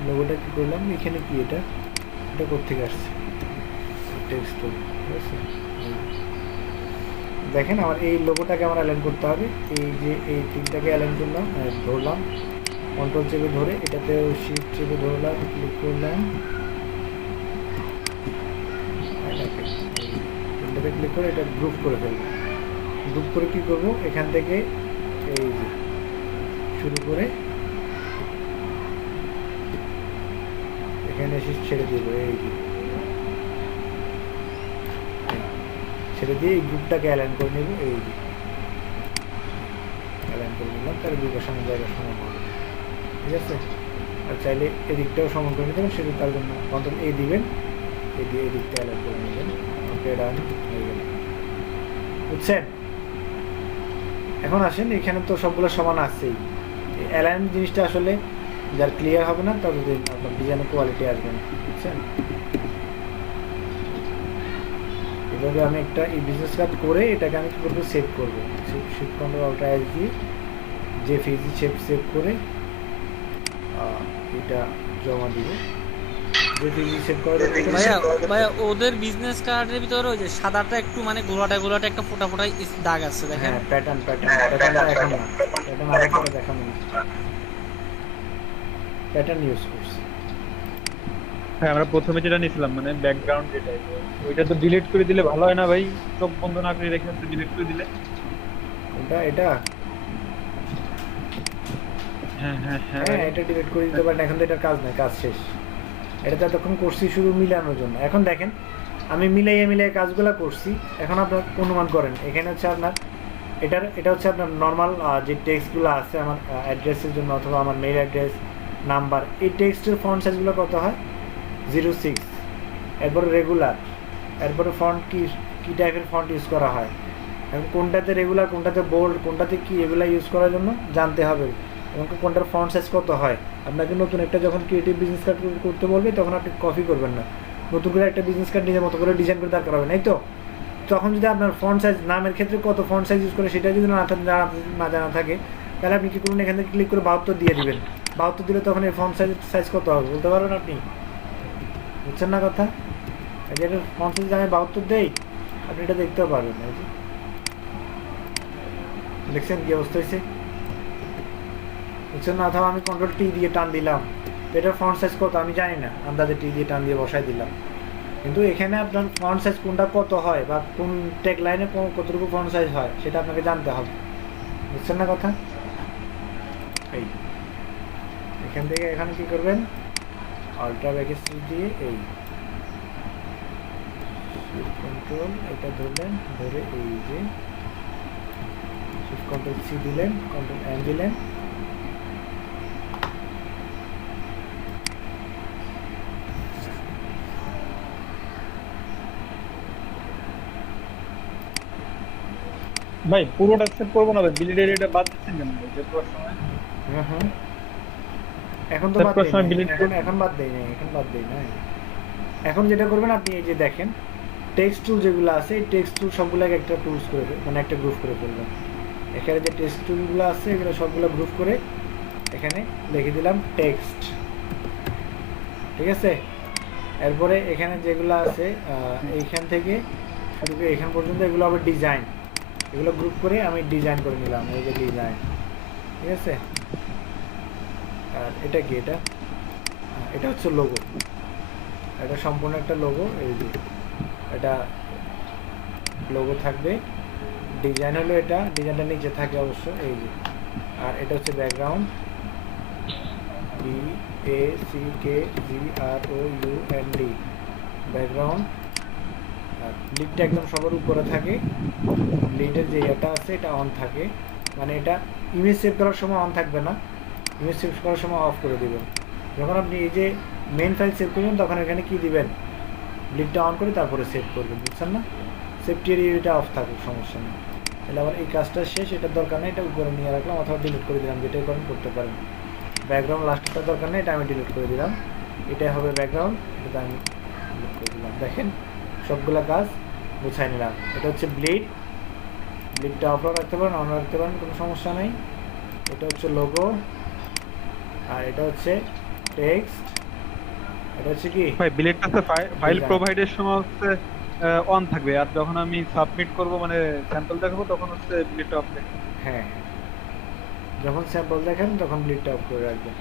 লোগোটা কি করলাম, এখানে কি এটা এটা কোত্থেকে আসছে, টেক্সট, ঠিক আছে? দেখেন আমার এই লোগোটাকে আমার অ্যালাইন করতে হবে, এই যে এই তিনটাকে অ্যালাইন করলাম, ধরলাম, কন্ট্রোল চেপে ধরে এটাতে শিফট চেপে ধরলাম, ক্লিক করলাম, তিনটাতে ক্লিক করে এটা গ্রুপ করে ফেলবো। গ্রুপ করে কি করব, এখান থেকে এই যে শুরু করে এখানে এসে ছেড়ে দিব, এই যে ছেড়ে দিয়ে এই গ্রুপটাকে অ্যালাইন করে নেব, এই যে অ্যালাইন করে নিলাম, তার দুটো সমান জায়গা সমান হবে, ঠিক আছে? আর চাইলে এদিকটাও সমান করে নিতে পারেন, সেটা তার জন্য কন্ট্রোল এ দিবেন, এ দিয়ে এদিকটা অ্যালাইন করে নেবেন, ওকে ডান হয়ে গেল, বুঝছেন? এখন আসেন, এখানে তো সবগুলো সমান আছেই, অ্যালাইন জিনিসটা আসলে যার ক্লিয়ার হবে না ততদিন আপনার ডিজাইনের কোয়ালিটি আসবে না, বুঝছেন? এভাবে আমি একটা এই বিজনেস কার্ড করে এটাকে আমি কি করবো, সেভ করবো। শিফট কন্ট্রোল অল্ট এস দিয়ে যে ফেজি সেভ করে এটা জমা দিব। যে ফেজি সেভ করে ভাইয়া ভাইয়া ওদের বিজনেস কার্ডের ভিতরে ওই যে সাদাটা একটু মানে গোলাটা একটা ফোটা ফোটা দাগ আছে দেখেন। হ্যাঁ প্যাটার্নটা এখন না, প্যাটার্ন আগে পরে দেখানো, প্যাটার্ন ইউজ করছি। হ্যাঁ আমরা প্রথমে যেটা নিছিলাম মানে ব্যাকগ্রাউন্ড যেটা, ওইটা তো ডিলিট করে দিলে ভালো হয় না ভাই? চোখ বন্ধ না করে রেখে ডিলিট করে দিলে। এটা হ্যাঁ হ্যাঁ হ্যাঁ হ্যাঁ এটা ডিলিট করে দিতে পারেন, এখন তো এটার কাজ নাই, কাজ শেষ। এটা তো এতক্ষণ করছি শুধু মিলানোর জন্য। এখন দেখেন আমি মিলাইয়ে কাজগুলো করছি। এখন আপনার অনুমান করেন এখানে হচ্ছে আপনার এটা হচ্ছে আপনার নর্মাল যে টেক্সটগুলো আছে আমার অ্যাড্রেসের জন্য অথবা আমার মেইল অ্যাড্রেস নাম্বার, এই টেক্সটের ফন্ট সাইজগুলো কত হয় 06, এরপরে রেগুলার, এরপরে ফন্ট কি টাইপের ফন্ট ইউজ করা হয়, এখন কোনটাতে রেগুলার কোনটাতে বোল্ড কোনটাতে কি, এগুলো ইউজ করার জন্য জানতে হবে। এবং কোনটার ফন্ট সাইজ কত হয়। আপনাকে নতুন একটা যখন ক্রিয়েটিভ বিজনেস কার্ড করতে বলবে তখন আপনি কপি করবেন না, নতুন করে একটা বিজনেস কার্ড নিজের মতো করে ডিজাইন করে দরকার হবে, এই তো। তখন যদি আপনার ফন্ট সাইজ নামের ক্ষেত্রে কত ফন্ট সাইজ ইউজ করে সেটা যদি না জানা থাকে, তাহলে আপনি কি করুন, এখান থেকে ক্লিক করে 72 দিয়ে দিবেন। 72 দিলে তখন এই ফন্ট সাইজ কত হবে বলতে পারবেন আপনি, বুঝছেন না কথা? এই যে ফন্ট সাইজ আমি 72 দেই, আপনি এটা দেখতেও পারবেন। এই যে দেখছেন কি অবস্থা হয়েছে, বুঝছেন না? অথবা আমি কন্ট্রোল টি দিয়ে টান দিলাম, তো এটার ফন্ট সাইজ কত আমি জানি না, আন্দাজে টি দিয়ে টান দিয়ে বসাই দিলাম। কিন্তু এখানে আপনার ফন্ট সাইজ কোনটা কত হয় বা কোন ট্যাগ লাইনে কতটুকু ফন্ট সাইজ হয় সেটা আপনাকে জানতে হবে, বুঝছেন না কথা? এই এখান থেকে এখানে কি করবেন, আল্ট্রা ব্যাকেসি দিয়ে এই কন্ট্রোল এটা ধরলেন, ধরে এই যে শিফট কন্ট্রোল সি দিলেন, কন্ট্রোল এন দিলেন, ভাই পুরোটা সেভ করবো না ভাই, বিলিড এরিয়াটা বাদ দিচ্ছেন কেন ভাই? যে পুরো সময় হ্যাঁ এখন তো বাদ দেই নাই, এখন বাদ দেই নাই, এখন যেটা করবেন আপনি এই যে দেখেন টেক্সট টুল যেগুলো আছে, এই টেক্সট টুল সবগুলোকে একটা টুলস করে মানে একটা গ্রুপ করে ফেলবেন। এখানে যে টেক্সট টুলগুলো আছে এগুলো সবগুলো গ্রুপ করে এখানে লিখে দিলাম টেক্সট, ঠিক আছে? এরপরে এখানে যেগুলো আছে এইখান থেকে শুরু করে এখান পর্যন্ত এগুলো আবার ডিজাইন, এগুলো গ্রুপ করে আমি ডিজাইন করে নিলাম, এই যে ডিজাইন, ঠিক আছে? আর এটা কি, এটা হচ্ছে লোগো, এটা সম্পূর্ণ একটা লোগো, এই যে এটা লোগো থাকবে, ডিজাইন হলো এটা, ডিজাইনটা নিচে থাকে অবশ্য, এই যে। আর এটা হচ্ছে ব্যাকগ্রাউন্ড, BACKGROUND ব্যাকগ্রাউন্ড। আর লিডটা একদম সবার উপরে থাকে, লিডের যে এটা আছে এটা অন থাকে, মানে এটা ইমেজ সেভ করার সময় অন থাকবে না, ইমেজ সেভ করার সময় অফ করে দেবেন। যখন আপনি এই যে মেইন ফাইল সেভ করবেন তখন এখানে কি দিবেন, লিডটা অন করে তারপরে সেভ করবেন, বুঝছেন না? সেফটি এরিয়াটা অফ থাকুক, সমস্যা নেই। তাহলে আবার এই কাজটা শেষ, এটার দরকার নেই, এটা উপরে নিয়ে রাখলাম অথবা ডিলিট করে দিলাম, যেটাই করেন করতে পারেন। ব্যাকগ্রাউন্ড লাস্টটা দরকার নেই, এটা আমি ডিলিট করে দিলাম, এটাই হবে ব্যাকগ্রাউন্ড, এটা আমি ডিলিট করে দিলাম। দেখেন সবগুলা কাজ গুছাই নিলাম। এটা হচ্ছে ব্লিডটা অফ রাখতে পারেন, অন রাখতে পারেন, কোনো সমস্যা নেই। এটা হচ্ছে লোগো, আর এটা হচ্ছে টেক্সট, এটা হচ্ছে কি ভাই বিলিডটা তো ফাইল প্রোভাইডের সময় হচ্ছে অন থাকবে, আর যখন আমি সাবমিট করব মানে স্যাম্পল দেখাবো তখন হচ্ছে বিলিডটা অফ থাকবে। হ্যাঁ, যখন স্যাম্পল দেখেন তখন ব্লিডটা অফ করে রাখবেন।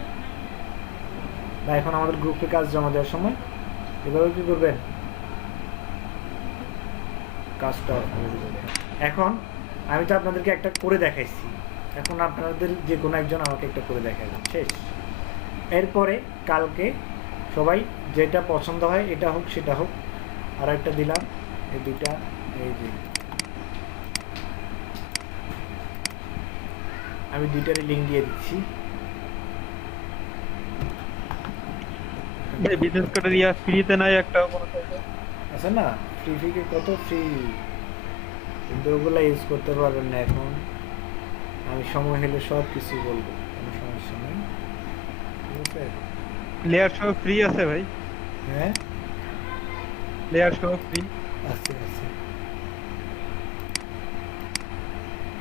না এখন আমাদের গ্রুপে কাজ জমা দেওয়ার সময় এভাবে কি করবেন, কাজটা অফ করে দিবেন। এখন আমি তো আপনাদেরকে একটা করে দেখাইছি, এখন আপনাদের যে কোনো একজন আমাকে একটা করে দেখাবেন, শেষ। এরপরে কালকে সবাই যেটা পছন্দ হয় এটা হোক সেটা হোক, আর একটা দিলাম এই দুইটা, এই যে আমি দুইটারই লিঙ্ক দিয়ে দিচ্ছি। ভাই বিজনেস কার্ডের ইয়া ফ্রিতে নাই একটা কোনো আচ্ছা না, ফ্রি কত ফ্রি, কিন্তু ওগুলো ইউজ করতে পারবেন না এখন। আমি সময় হলে সব কিছু বলবো, কোনো সমস্যা নেই, ঠিক আছে? লেয়ার সহ ফ্রি আছে ভাই, হ্যাঁ লেয়ার সহ ফ্রি আছে।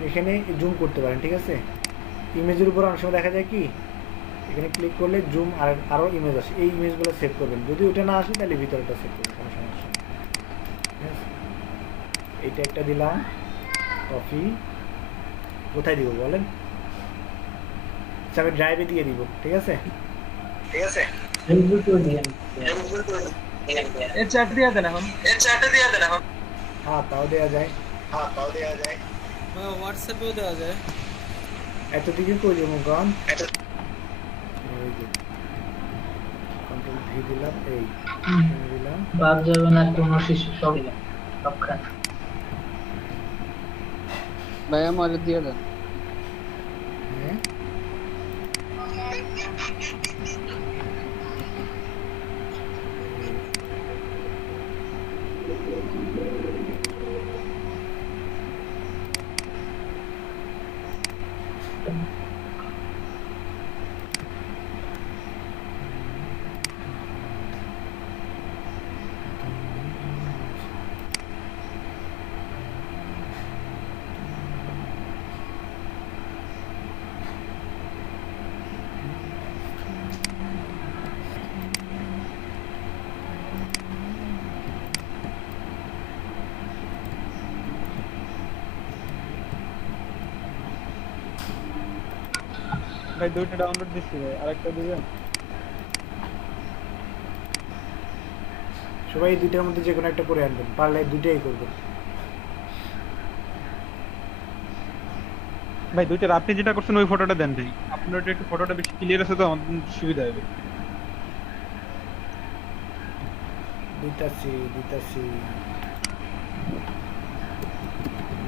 এখানে জুম করতে পারেন, ঠিক আছে? ইমেজের উপর অনেক সময় দেখা যায় কি এখানে ক্লিক করলে জুম আর আরও ইমেজ আসে, এই ইমেজগুলো সেভ করবেন। যদি ওটা না আসে তাহলে ভিতরটা সেভ করবেন, কোনো সমস্যা নেই, ঠিক আছে? এইটা একটা দিলাম কপি, কোথায় দিব বলেন? আচ্ছা আমি ড্রাইভে দিয়ে দিব, ঠিক আছে? ঠিক আছে, এর চ্যাট দিয়ে দেন এখন। হ্যাঁ তাও দেওয়া যায়। হোয়াটসঅ্যাপেও দেওয়া যায়। এতদিকে করি মুগন, এই যে কন্ট্রোল ভি দিলাম, এই দিলাম, বাদ যাবে না কোনো শিশু, সবখানে। ভাই আমার দিয়ে দেন। হ্যাঁ ভাই দুইটা ডাউনলোড দিচ্ছি ভাই, আরেকটা দিবেন? সবাই এই দুইটার মধ্যে যে কোনো একটা করে আনবেন, পারলে দুইটাই করবেন। ভাই দুইটার আপনি যেটা করছেন ওই ফটোটা দেন ভাই, আপনার একটু ফটোটা বেশি ক্লিয়ার আছে তো আমার সুবিধা হবে। দিতাছি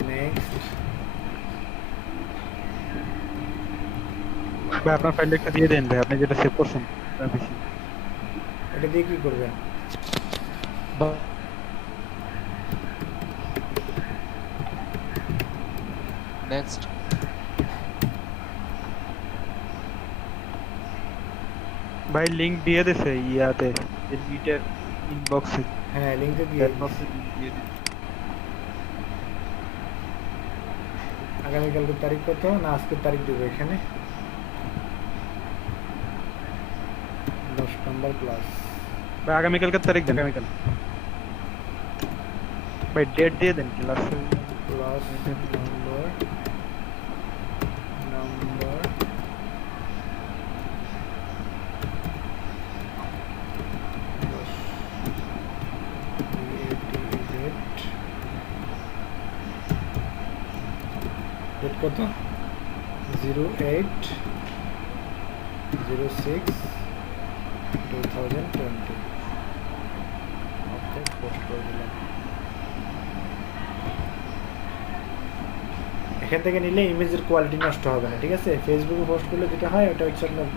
নেক্সট। ভাই আপনার ফাইলটা একটা দিয়ে দেন ভাই, আপনি যেটা সেভ করছেন ওটা বেশি। এটা দিয়ে কি করবেন? নেক্সট। ভাই লিংক দিয়ে দিছে ইয়াতে, এডিটের ইনবক্সে, হ্যাঁ লিঙ্কে দিয়ে চ্যাট বক্সে দিয়ে দিছে। আগামীকালকের তারিখ কত না আজকের তারিখ দেবো এখানে 10 নম্বর ক্লাস। ভাই আগামীকালকের তারিখ দেন, আগামীকাল। ভাই ডেট দিয়ে দেন ক্লাসে। ক্লাস নম্বর ডেট কত? 08/06/2020। ওকে পোস্ট করে দিলাম। এখান থেকে নিলে ইমেজের কোয়ালিটি নষ্ট হবে না, ঠিক আছে? ফেসবুকে পোস্ট করলে যেটা হয় ওটা হচ্ছে আপনার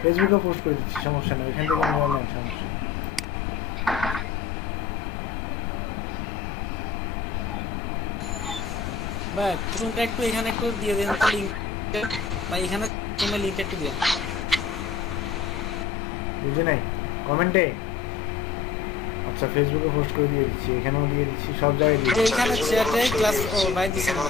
ফেসবুকে পোস্ট করে দিচ্ছি, সমস্যা নেই, এখান থেকে নিলে না সমস্যা। ভাই প্রথমটা একটু এখানে একটু দিয়ে দেন তো লিংক, ভাই এখানে তুমি লিংক একটু দিও। বুঝে নাই কমেন্টে? আচ্ছা ফেসবুকে পোস্ট করে দিয়ে দিচ্ছি, এখানেও দিয়ে দিচ্ছি, সব জায়গায় দিয়ে দিচ্ছি। এখানে চ্যাটে ক্লাস ও ভাই দিছেন না।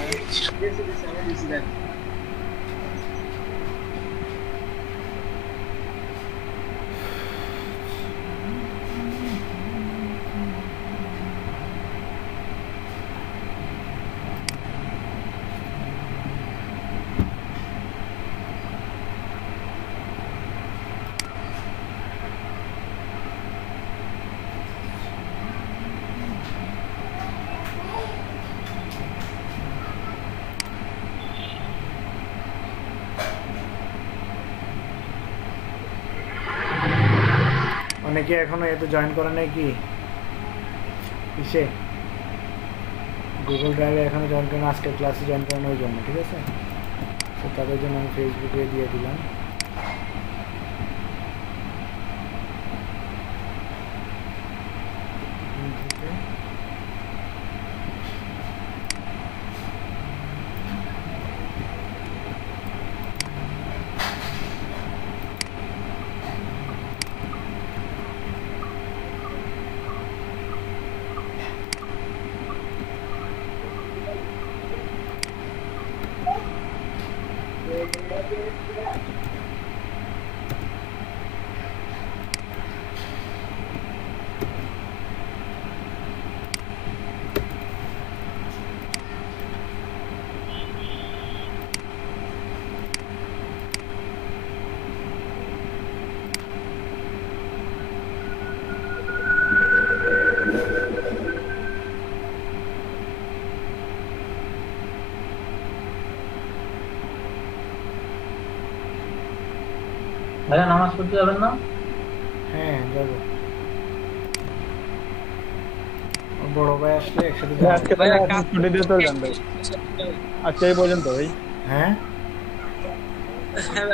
অনেকে এখনো এতে জয়েন করে নাই কি কিসে গুগল ড্রাইভে এখনো জয়েন করে না, আজকের ক্লাসে জয়েন করানোর জন্য, ঠিক আছে? তো তাদের জন্য আমি ফেসবুকে দিয়ে দিলাম। ভাইয়া নামাজ পড়তে যাবেন না? হ্যাঁ যাবো। বড় ভাই আসলে একসাথে ভাই, যাবো। আজকে ভাইয়া তাহলে কাজ ছুটি দিয়ে চলে যান ভাই। আজকে এই পর্যন্ত ভাই। হ্যাঁ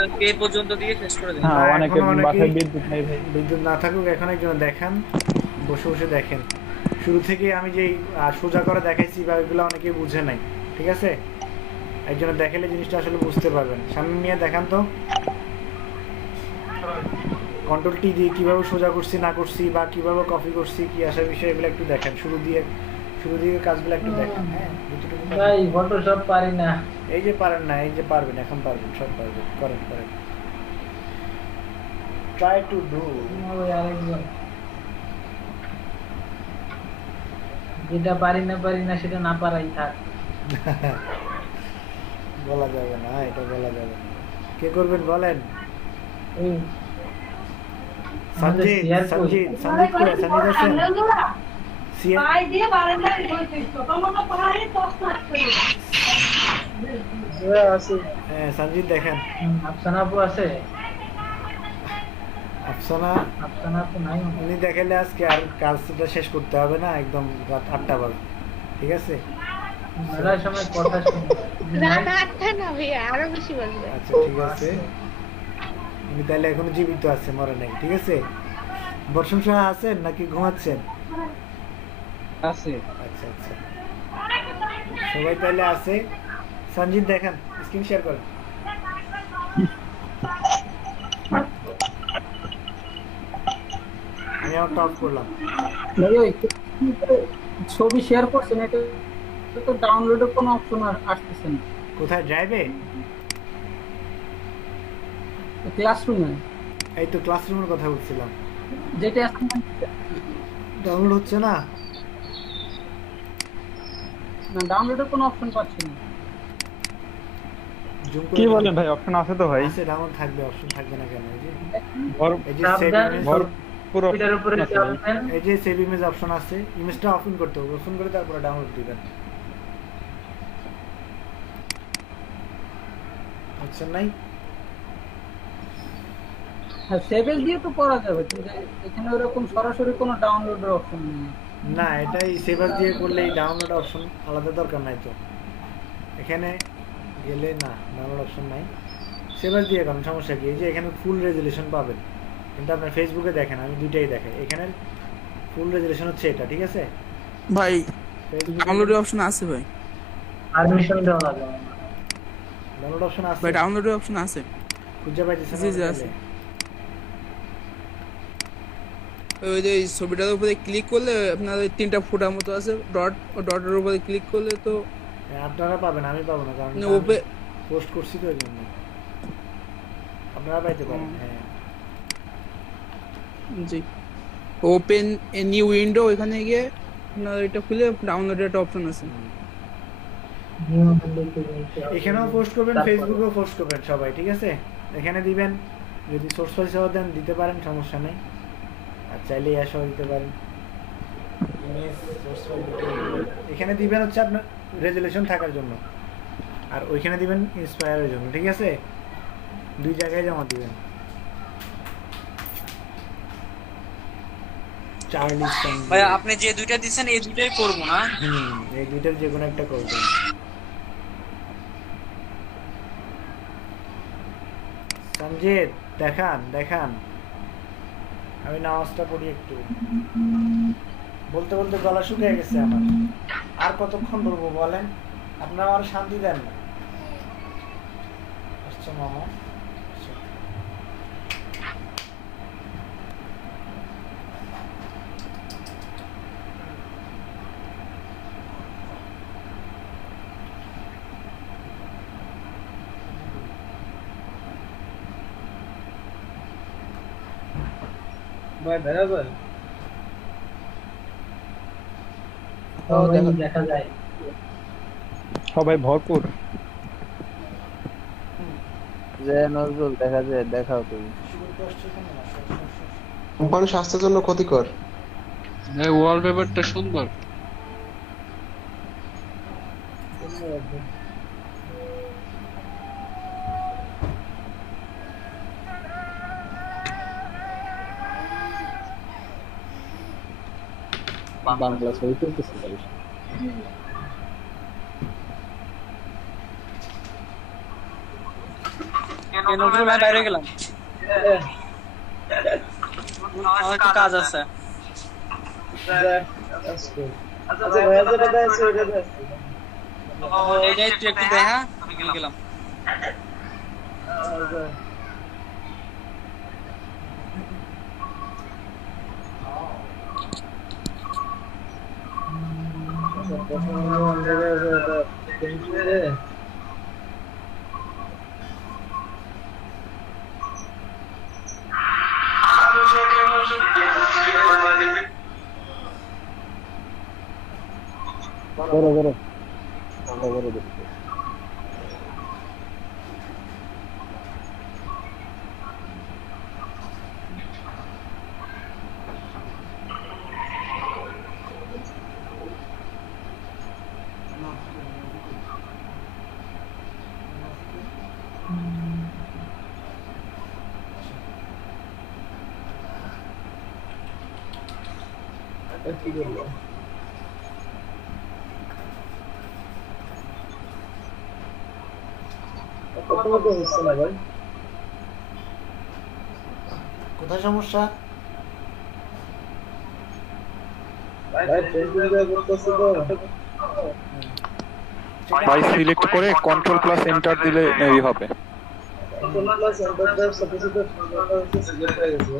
আজকে এই পর্যন্ত দিয়ে শেষ করে দিন। হ্যাঁ, না, অনেকে এখনো অনেকেই- বাসায় বিদ্যুৎ নেই ভাই। বিদ্যুৎ না থাকুক এখন একজন দেখান, বসে বসে দেখেন। শুরু থেকে আমি যেই সোজা করে দেখাইছি বা এগুলো অনেকে বুঝে নাই, ঠিক আছে? একজনে দেখালে জিনিসটা আসলে বুঝতে পারবেন। সামনে নিয়ে দেখান তো কন্ট্রোল টি দিয়ে কিভাবে সোজা করছি না করছি বা কিভাবে কপি করছি কি আসার বিষয় এগুলো একটু দেখেন। শুরু দিয়ে কাজগুলো একটু দেখেন। হ্যাঁ যতটুকু পারেন। ভাই ফটোশপ পারি না। এই যে পারেন না, এই যে পারবেন, এখন পারবেন, সব পারবেন। করেন ট্রাই টু ডু। ওই আরেকজন যেটা পারি না সেটা না পারাই থাক। বলা যাবে না, এটা বলা যাবে না। কে করবেন বলেন? ওই আমাদের সঞ্জিত share করি। সঞ্জিত কই? সঞ্জিত আছেন? সিএ হ্যাঁ সঞ্জিত দেখেন। আফসানা আপু আছে? আফসানা আফসানা আপু নাই। উনি দেখালে আজকে আর কাজটা শেষ করতে হবে না, একদম রাত 8টা বাজে, ঠিক আছে? মেলার সময় কথা শুনি। রাত 8টা না ভাইয়া, আরো বেশি বাজবে। আচ্ছা ঠিক আছে, উনি তাহলে এখনো জীবিত আছে, মরে নাই, ঠিক আছে? বর্ষণ সাহা আছেন নাকি ঘুমাচ্ছেন? আছে। আচ্ছা সবাই তাহলে আছে। সঞ্জিত দেখেন, স্ক্রিন শেয়ার করেন। আমি আমারটা অফ করলাম। ভাই ওই ছবি শেয়ার করছেন, এটা তো ডাউনলোডের কোনো অপশন আসতেছে না কোথায়? ড্রাইভে? ক্লাসরুমে। এই তো ক্লাসরুমের কথা বলছিলাম। যেটা এখন ডাউনলোড হচ্ছে না। না, ডাউনলোডের কোনো অপশন পাচ্ছি না। জুম কি বলেন ভাই, অপশন আছে তো ভাই? আছে, ডাউনলোড থাকবে, অপশন থাকবে না কেন? এই যে সেভ সাবধান। ইমেজ, ভরপুর এটার উপরে option আছে ভাই। চাপবেন। এই যে সেভ ইমেজ অপশন আছে, ইমেজটা ওপেন করতে হবে, ওপেন করে তারপরে ডাউনলোড দিবেন। অপশন নাই? হ্যাঁ, সেভেল দিয়ে তো করা যাবে, কিন্তু এখানে ওরকম সরাসরি কোনো ডাউনলোডের অপশন নেই। না, এটাই সেভার দিয়ে করলে এই ডাউনলোড অপশন আলাদা দরকার নাই তো। এখানে গেলে না, ডাউনলোড অপশন নাই। সেভার দিয়ে কারণ সমস্যা কি, এই যে এখানে ফুল রেজুলেশন পাবেন, কিন্তু আপনার ফেসবুকে দেখেন আমি দুইটাই দেখাই। এখানে ফুল রেজুলেশন হচ্ছে এটা, ঠিক আছে? ভাই ফেসবুকে ডাউনলোডের অপশন আছে ভাই। পারমিশন দেওয়া লাগে। ডাউনলোড অপশন আছে, ভাই ডাউনলোডের অপশন আছে। খুঁজে পাইতেছেন? জি, জি, আছে। ওই যে এই ছবিটার উপরে ক্লিক করলে আপনার ওই তিনটা ফুটার মতো আছে ডটের উপরে ক্লিক করলে তো হ্যাঁ, আপনারা পাবেন, আমি পাবো না, কারণ পোস্ট করছি তো এই জন্য। আপনারা পাইতে পারেন। হ্যাঁ জি ওপেন এ নিউ উইন্ডো, এখানে গিয়ে আপনার এটা খুলে ডাউনলোডের একটা অপশন আছে। এখানেও পোস্ট করবেন, ফেসবুকেও পোস্ট করবেন সবাই, ঠিক আছে? এখানে দিবেন, যদি সোর্স ফাইল সহ দেন দিতে পারেন, সমস্যা নেই। আর চাইলে সহ দিতে পারেন। এখানে দিবেন হচ্ছে আপনার রেজুলেশন থাকার জন্য, আর ওইখানে দিবেন ইন্সপায়ারের জন্য, ঠিক আছে? দুই জায়গায় জমা দিবেন। ভাই আপনি যে দুইটা দিছেন এই দুইটাই করবো না? এই দুইটার যে কোনো একটা করবেন। সঞ্জিত দেখান। আমি নামাজটা পড়ি একটু। বলতে বলতে গলা শুকিয়ে গেছে আমার। আর কতক্ষণ বলবো বলেন? আপনারা আমার শান্তি দেন না। আচ্ছা মামা, ভাই দেখা যায় দেখা যায় সবাই ভরপুর। যে নজরুল দেখা যায়, দেখাও তুমি। কোম্পানি স্বাস্থ্যের জন্য ক্ষতিকর। ওয়ালপেপারটা সুন্দর। বাংলা ছবি তুলতেছে নজরুল ভাই বাইরে গেলাম, আমার একটু কাজ আছে। আচ্ছা ভাইয়া যেটা দেখাচ্ছে ওইটা দেখাচ্ছে এটা একটু একটু দেখা, আমি গেলাম। কি করবো প্রথমত হচ্ছে না ভাই, কোথায় সমস্যা? ভাই পেন্টিং দেওয়া করতেছে তো ভাই সিলেক্ট করে কন্ট্রোল প্লাস এন্টার দিলে মেবি হবে। কন্ট্রোল প্লাস এন্টার দেওয়ার সাথে সাথে ফোনটা হচ্ছে সিলেক্ট হয়ে গেছে।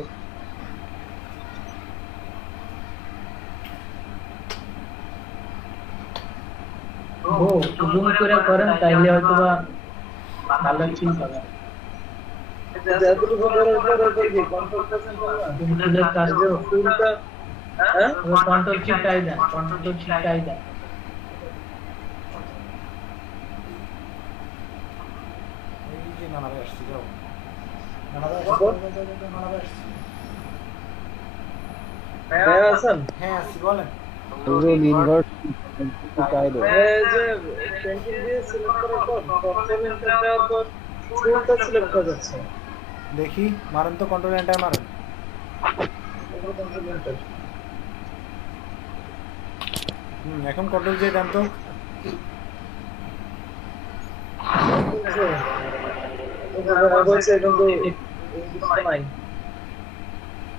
জুম করে করেন তাইলে হয়তো বা ভালো ঠিক হবে। যতটুকু করার পর কি কন্ট্রোল প্লাস এন্টার না কিন্তু কাজ যে ফুলটা হ্যাঁ কন্ট্রোল শিফট আই দেন, কন্ট্রোল শিফট আই দেন। এই যে নানা ভাই আসছে, যাও নানা ভাই আসছে। ভাইয়া আছেন? হ্যাঁ আসছি, বলেন। নজরুল ইনভার্ট চাই দাও। এই যে পেন্টিং দিয়ে সিলেক্ট করার পর কন্ট্রোল এন্টার দেওয়ার পর ফুলটা সিলেক্ট হয়ে যাচ্ছে। দেখি মারেন তো, কন্ট্রোল এন্টার মারেন। কন্ট্রোল এন্টার এখন কন্ট্রোল দিয়ে দেন তো।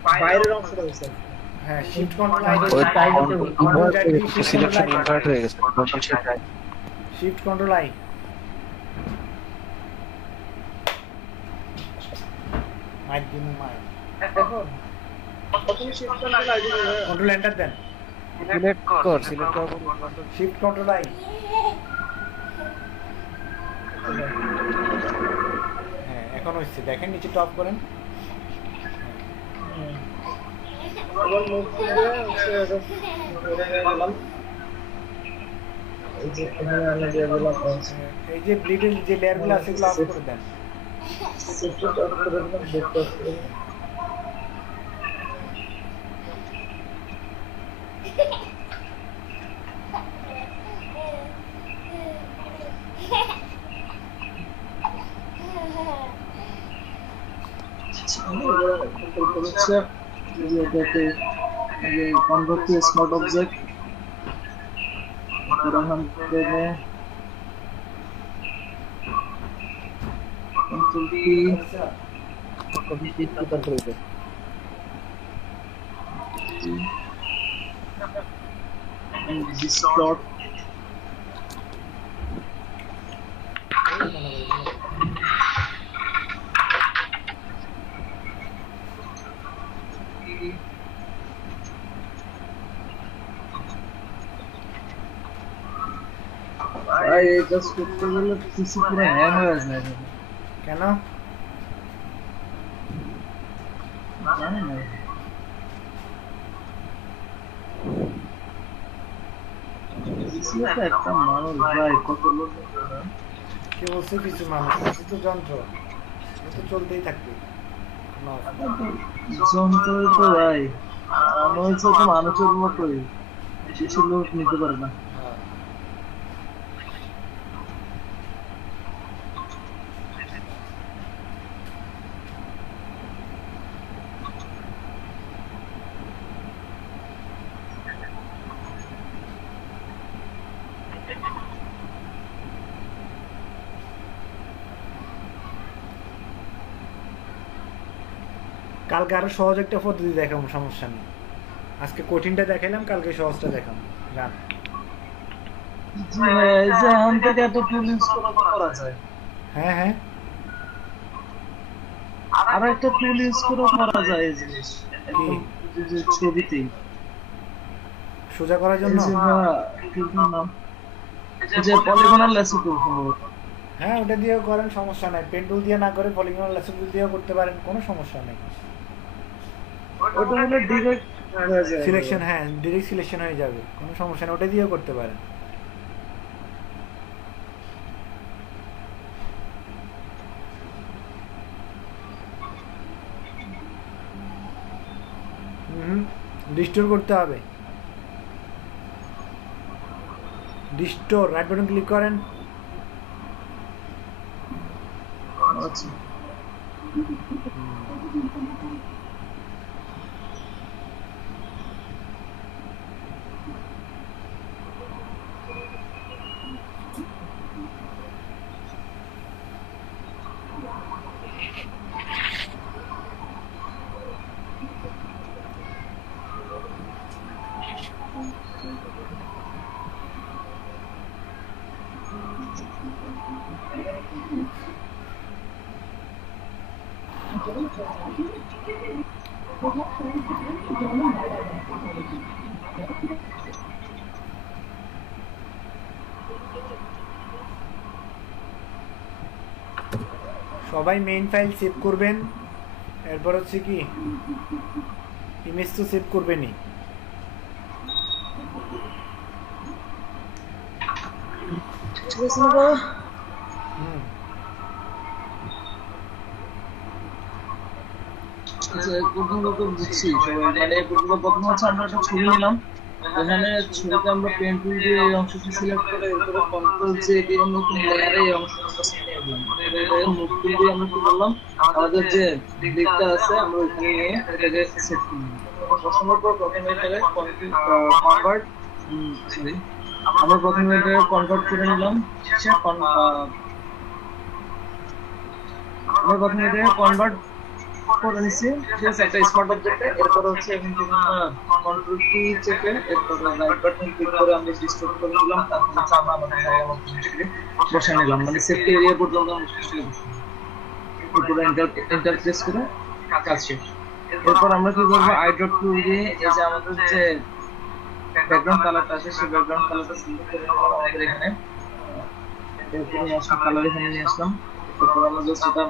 বাইরের অংশটা হচ্ছে হ্যাঁ shift control I selection invert হয়ে গেছে, control shift I. Shift control I. Mic দিন মাইক। এখন প্রথমে শিফট কন্ট্রোল আই দিবেন, কন্ট্রোল এন্টার দেন। সিলেক্ট কর, সিলেক্ট কর শিফট কন্ট্রোল আই। হ্যাঁ এখন হচ্ছে, দেখেন নিচে টপ করেন। আবার মুভ করে হচ্ছে গেলাম। এই যে এখানে আমি দিয়ে দিলাম এই যে ব্লিডের যে লেয়ারগুলো আছে এগুলো অফ করে দেন। সেফটি অফ করে দিলাম, দেখতে পাচ্ছেন convert to smart object हम देंगे control P कभी चीज को कंट्रोल कर distort ভাই এটা করতে গেলে পিসি পুরো হ্যাং হয়ে যায়। কেন জানি না একটা মানুষ ভাই কত লোক কে বলছে কিছু মানুষ? কিছু তো যন্ত্র, ও তো চলতেই থাকবে। না, যন্ত্র তো ভাই মানুষ তো মানুষের মতোই, বেশি লোক নিতে পারে না। কালকে আরো সহজ একটা পদ্ধতি দেখাবো, সমস্যা নেই। আজকে কঠিনটা দেখাইলাম, কালকে সহজটা দেখাবো। গান হ্যাঁ হ্যাঁ, আর একটা টুল ইউজ করে করা যায় এই জিনিস ছবিতেই সোজা করার জন্য। যে পলিগনাল লেসো টুল, হ্যাঁ ওটা দিয়েও করেন, সমস্যা নাই। পেন টুল দিয়ে না করে পলিগনাল লেসো টুল দিয়েও করতে পারেন, কোনো সমস্যা নেই। ওটা হলো ডাইরেক্ট সিলেকশন, হ্যাঁ ডাইরেক্ট সিলেকশন হয়ে যাবে, কোনো সমস্যা নেই, ওটা দিয়েও করতে পারেন। ডিস্টোর করতে হবে। ডিস্টোর, রাইট বাটন ক্লিক করেন। আচ্ছা সবাই মেইন ফাইল সেভ করবেন, এরপর হচ্ছে কি ইমেজ তো সেভ করবেনই। বুঝছি মানে প্রথম হচ্ছে আমরা একটা ছবি নিলাম, এখানে ছবিতে আমরা পেন টুল দিয়ে এই অংশটা সিলেক্ট করে এরপরে কন্ট্রোল জে দিয়ে নতুন লেয়ারে এই অংশটা সিলেক্ট করলাম। মুভ টুল দিয়ে আমরা কি করলাম, আমাদের যে দিকটা আছে আমরা ওখানে নিয়ে এটাকে সেট করলাম। বসানোর পর প্রথমে এটাকে কনভার্ট সরি আমরা প্রথমে এটাকে কনভার্ট করে নিলাম। আমরা প্রথমে এটাকে কনভার্ট করে নিছি, ঠিক আছে, একটা স্মার্ট অবজেক্টে। এরপর হচ্ছে এখান থেকে কন্ট্রোল কি চেপে এরপর রাইট বাটন ক্লিক করে আমরা ডিস্টোর্ট করে নিলাম। তারপর হচ্ছে আমরা আমাদের জায়গা মতো বসে নিলাম, মানে সেফটি এরিয়া পর্যন্ত আমরা বসে এরপর এন্টার প্রেস করে কাজ শেষ। এরপর আমরা কি করবো, আই ড্রপ টুল দিয়ে এই যে আমাদের যে ব্যাকগ্রাউন্ড কালারটা আছে সেই ব্যাকগ্রাউন্ড কালারটা সিলেক্ট করে নিলাম আমাদের এখানে। এরপর আসলে কালার এখানে নিয়ে আসলাম। এরপর আমরা জাস্ট এটা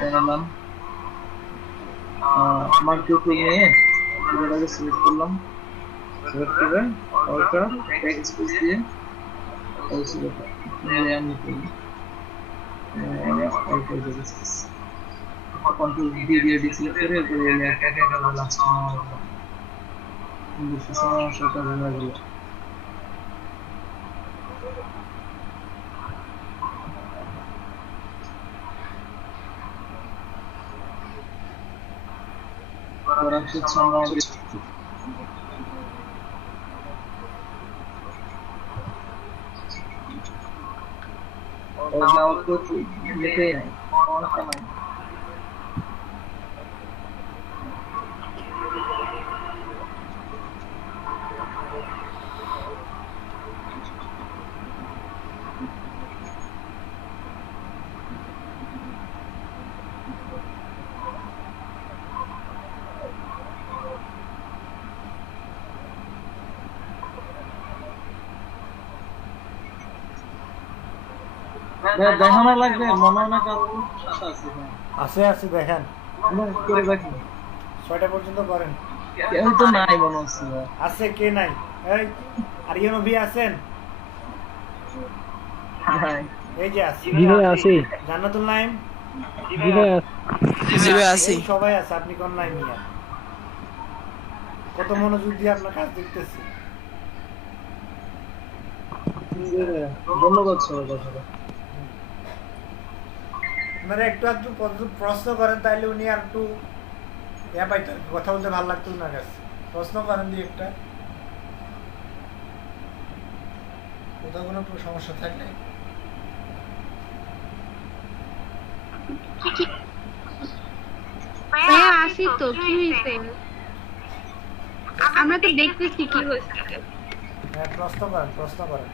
বানালাম, মার্কিং নিয়ে এটাকে সিলেক্ট করলাম। সিলেক্ট করে ওটা টেক্সট স্পেস দিয়ে ওই সিলেক্ট লেয়ার নিতে কন্ট্রোল ডি দিয়ে সিলেক্ট করে এরপর লেয়ারটাকে আবার লাস্ট সমস্যাটা হয়ে গেল। দেখানো লাগবে মনে হয় না কারণ আছে আছে দেখেন করে দেখেন 6টা পর্যন্ত করেন। কেউ তো নাই মনে হচ্ছে। আছে কে নাই? এই আরিয়ান ভাই আছেন? এই যে আছি জি ভাই আছি। জান্নাতুল নাইম জি ভাই আছি। জি ভাই আছি। এই সবাই আছে, আপনি কোন নাই মিয়া? কত মনোযোগ দিয়ে আপনার কাজ দেখতেছি। ধন্যবাদ সবাই। আপনারা একটু একটু প্রশ্ন করেন, তাইলে উনি আর একটু পাইতেন, কথা বলতে ভালো লাগতো ওনার কাছে। প্রশ্ন করেন দিয়ে একটা, কোথাও কোনো সমস্যা থাকলে। হ্যাঁ আসি তো, কি হয়েছে? আমরা তো দেখতেছি কি হয়েছে। হ্যাঁ প্রশ্ন করেন।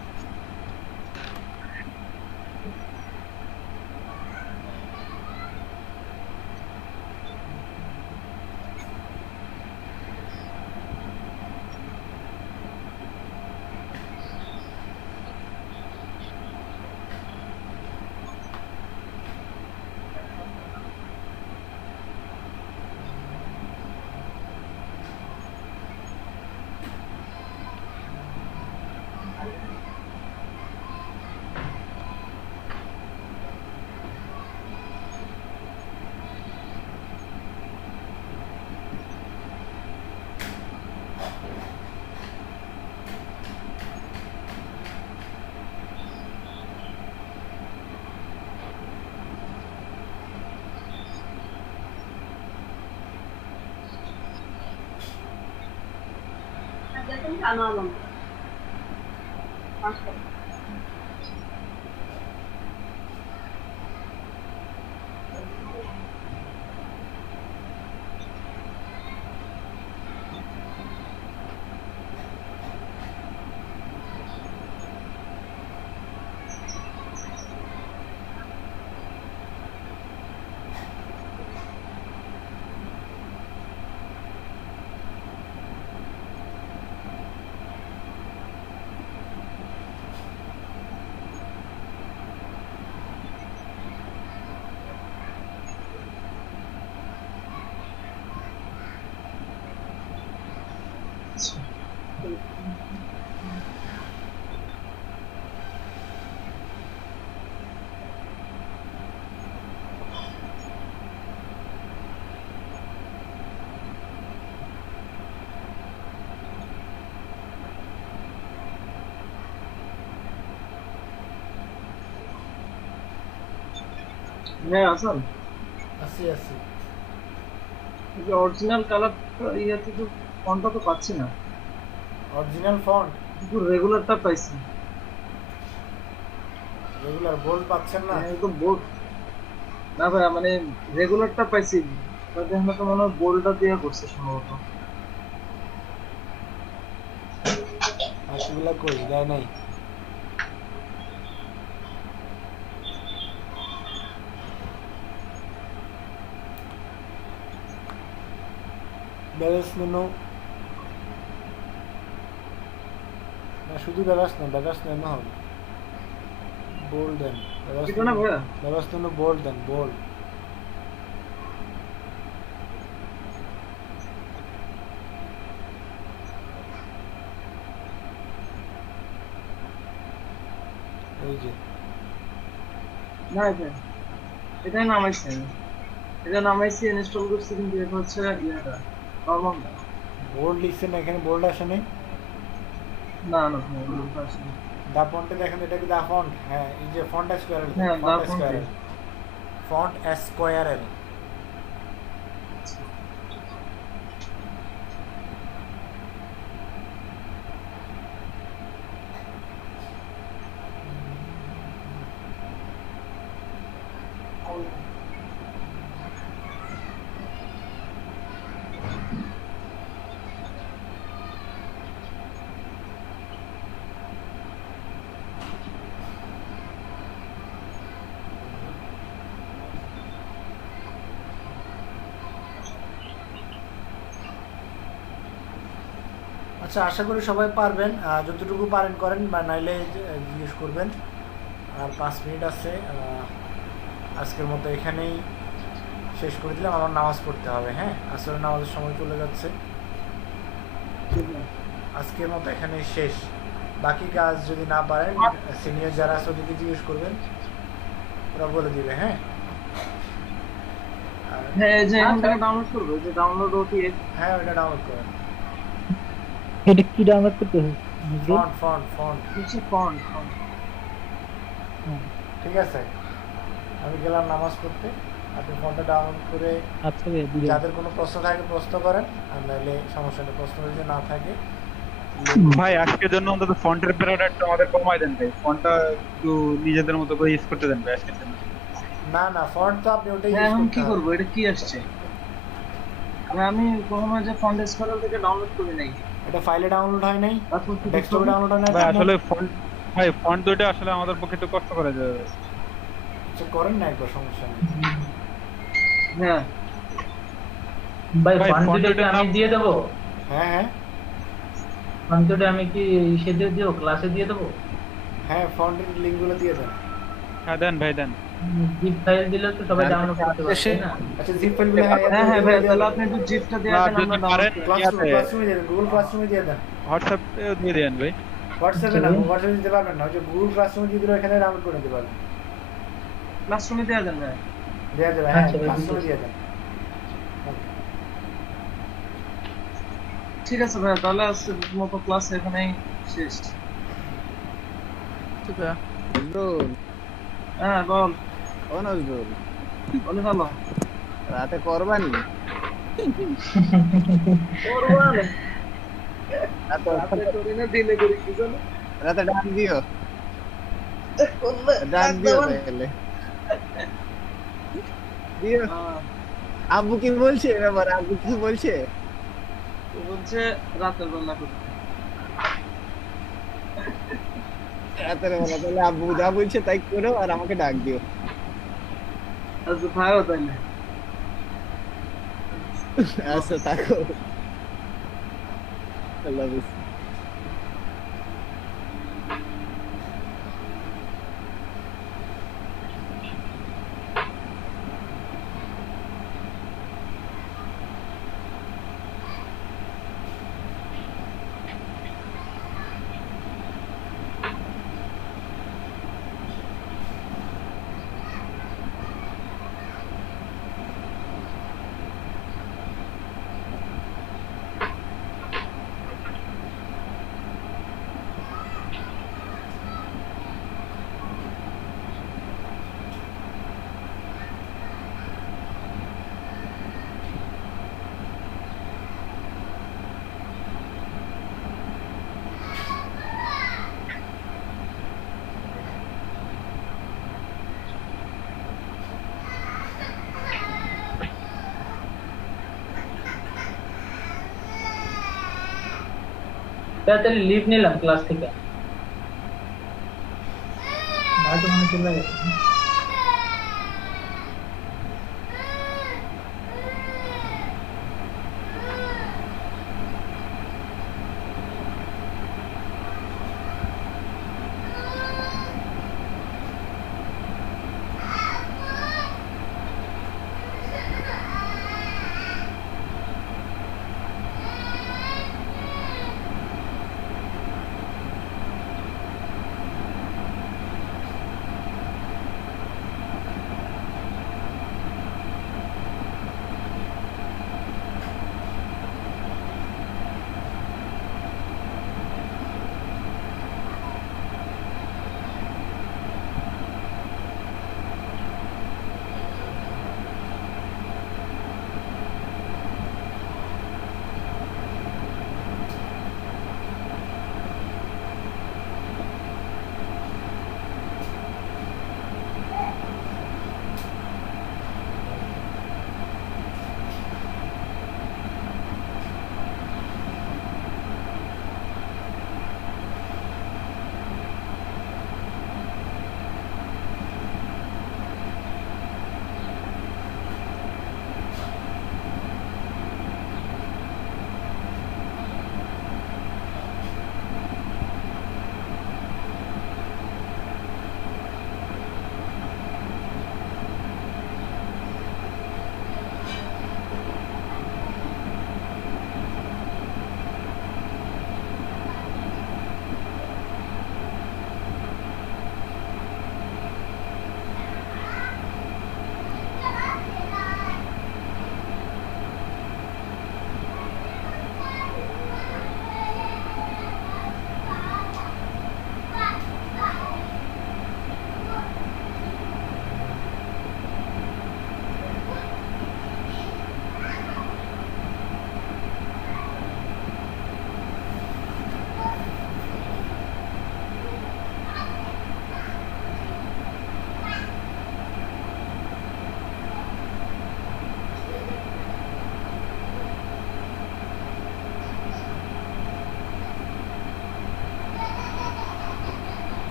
হ্যাঁ আসান, আছি এই যে অরিজিনাল কালার ইয়াতে তো ফন্টটা তো পাচ্ছি না। অরিজিনাল ফন্ট কিন্তু রেগুলারটা পাইছি। রেগুলার বোল্ড পাচ্ছেন না? একদম বোল্ড না ভাই, মানে রেগুলারটা পাইছি, বাট এখন তো মনে হয় বোল্ডটা দিয়ে করছে সম্ভবত। আর সেগুলা কই দেয় নাই? ব্যালেন্স মেনু না, শুধু ব্যালেন্স না, ব্যালেন্স মেনু হবে। বোল্ড দেন, এটা না ভাইয়া, ব্যালেন্স মেনু বোল্ড দেন, বোল্ড। এই যে না এটা নামাইছি আমি, এটা নামাইছি ইনস্টল করছি, কিন্তু এটা হচ্ছে ইয়াটা নরমাল না। বোল্ড লিখছেন না, এখানে বোল্ড আসে নাই। না না বোল্ড আসেনি। দা ফন্টে দেখেন, এটা কি দা ফন্ট? হ্যাঁ এই যে ফন্ট স্কয়ারএল, হ্যাঁ দা ফন্ট, ফন্ট স্কয়ারএল। আচ্ছা আশা করি সবাই পারবেন, যতটুকু পারেন করেন, বা নাইলে জিজ্ঞেস করবেন। আর 5 মিনিট আছে, আজকের মতো এখানেই শেষ করে দিলাম। আমার নামাজ পড়তে হবে। হ্যাঁ আসলে নামাজের সময় চলে যাচ্ছে, আজকের মতো এখানেই শেষ। বাকি কাজ যদি না পারেন সিনিয়র যারা আছে ওদেরকে জিজ্ঞেস করবেন, ওরা বলে দিবে। হ্যাঁ হ্যাঁ এই যে এখান থেকে ডাউনলোড করব, যে ডাউনলোড ওটিএফ। হ্যাঁ ওটা ডাউনলোড করেন। এটা কি ডাউনলোড করতে হবে? ফন্ট কিছু ফন্ট। ঠিক আছে, আমি গেলাম নামাজ পড়তে, আপনি ফন্টটা ডাউনলোড করে আচ্ছা ভাই দিলাম। যাদের কোনো প্রশ্ন থাকে প্রশ্ন করেন, আর নাহলে সমস্যা নেই, প্রশ্ন যদি না থাকে ভাই আজকের জন্য অন্তত ফন্টের প্যারাটা একটু আমাদের কমাই দেন ভাই, ফন্টটা একটু নিজেদের মতো করে ইউজ করতে দেন ভাই আজকের জন্য। না ফন্ট তো আপনি ওটাই হ্যাঁ ইউজ এখন করতে কি হবে। করব, এটা কি আসছে? আমি কখনো যে ফন্ট এক্সপ্লোরার থেকে ডাউনলোড করি নাই। এটা ফাইলে ডাউনলোড হয় নাই, তারপর কি ডেস্কটপে ডাউনলোড হয় নাই। ভাই আসলে ফন্ট দুইটা আসলে আমাদের পক্ষে একটু কষ্ট করে যাবে। আচ্ছা করেন না একবার, সমস্যা নেই। হ্যাঁ ভাই ফন্ট দুটো আমি দিয়ে দেব। হ্যাঁ ফন্ট দুটো আমি কি সেজে দিও, ক্লাসে দিয়ে দেব? হ্যাঁ ফন্টের লিংকগুলো দিয়ে দেন। হ্যাঁ দেন ভাই দেন। জিপ ফাইল দিলে তো সবাই ডাউনলোড করতে পারবে না? আচ্ছা জিপ ফাইলগুলো হ্যাঁ ভাই তাহলে আপনি একটু জিপটা দিয়ে দেন, আমরা ডাউনলোড ক্লাসরুমে দিয়ে দেন, গুগল ক্লাসরুমে দিয়ে দেন। হোয়াটসঅ্যাপে দিয়ে দেন ভাই। হোয়াটসঅ্যাপে না, হোয়াটসঅ্যাপে দিতে পারবেন না, ওই যে গুগল ক্লাসরুমে দিয়ে দিলে এখানে ডাউনলোড করে দিতে পারবেন। ক্লাসরুমে দিয়ে দেন ভাই। দেয়া যাবে, হ্যাঁ ক্লাসরুমে দিয়ে দেন। ঠিক আছে ভাই, তাহলে আজকের মতো ক্লাস এখানেই শেষ। ঠিক আছে নজরুল। হ্যাঁ বল। ও নজরুল, বলে ভালো রাতে করবানি? করবানি রাতে করি না, দিনে করি, কি জানো? রাতে ডাক দিও, করলে ডাক দিও তাহলে দিও। আব্বু কি বলছে ব্যাপার? আব্বু কি বলছে? ও বলছে রাতের বেলা করতে। রাতের বেলা তাহলে আব্বু যা বলছে তাই করো, আর আমাকে ডাক দিও। আচ্ছা থাকো তাহলে। আচ্ছা থাকো, আল্লাহ হাফেজ। তাহলে লিভ নিলাম ক্লাস থেকে। ভাই তো মনে চলে গেছে।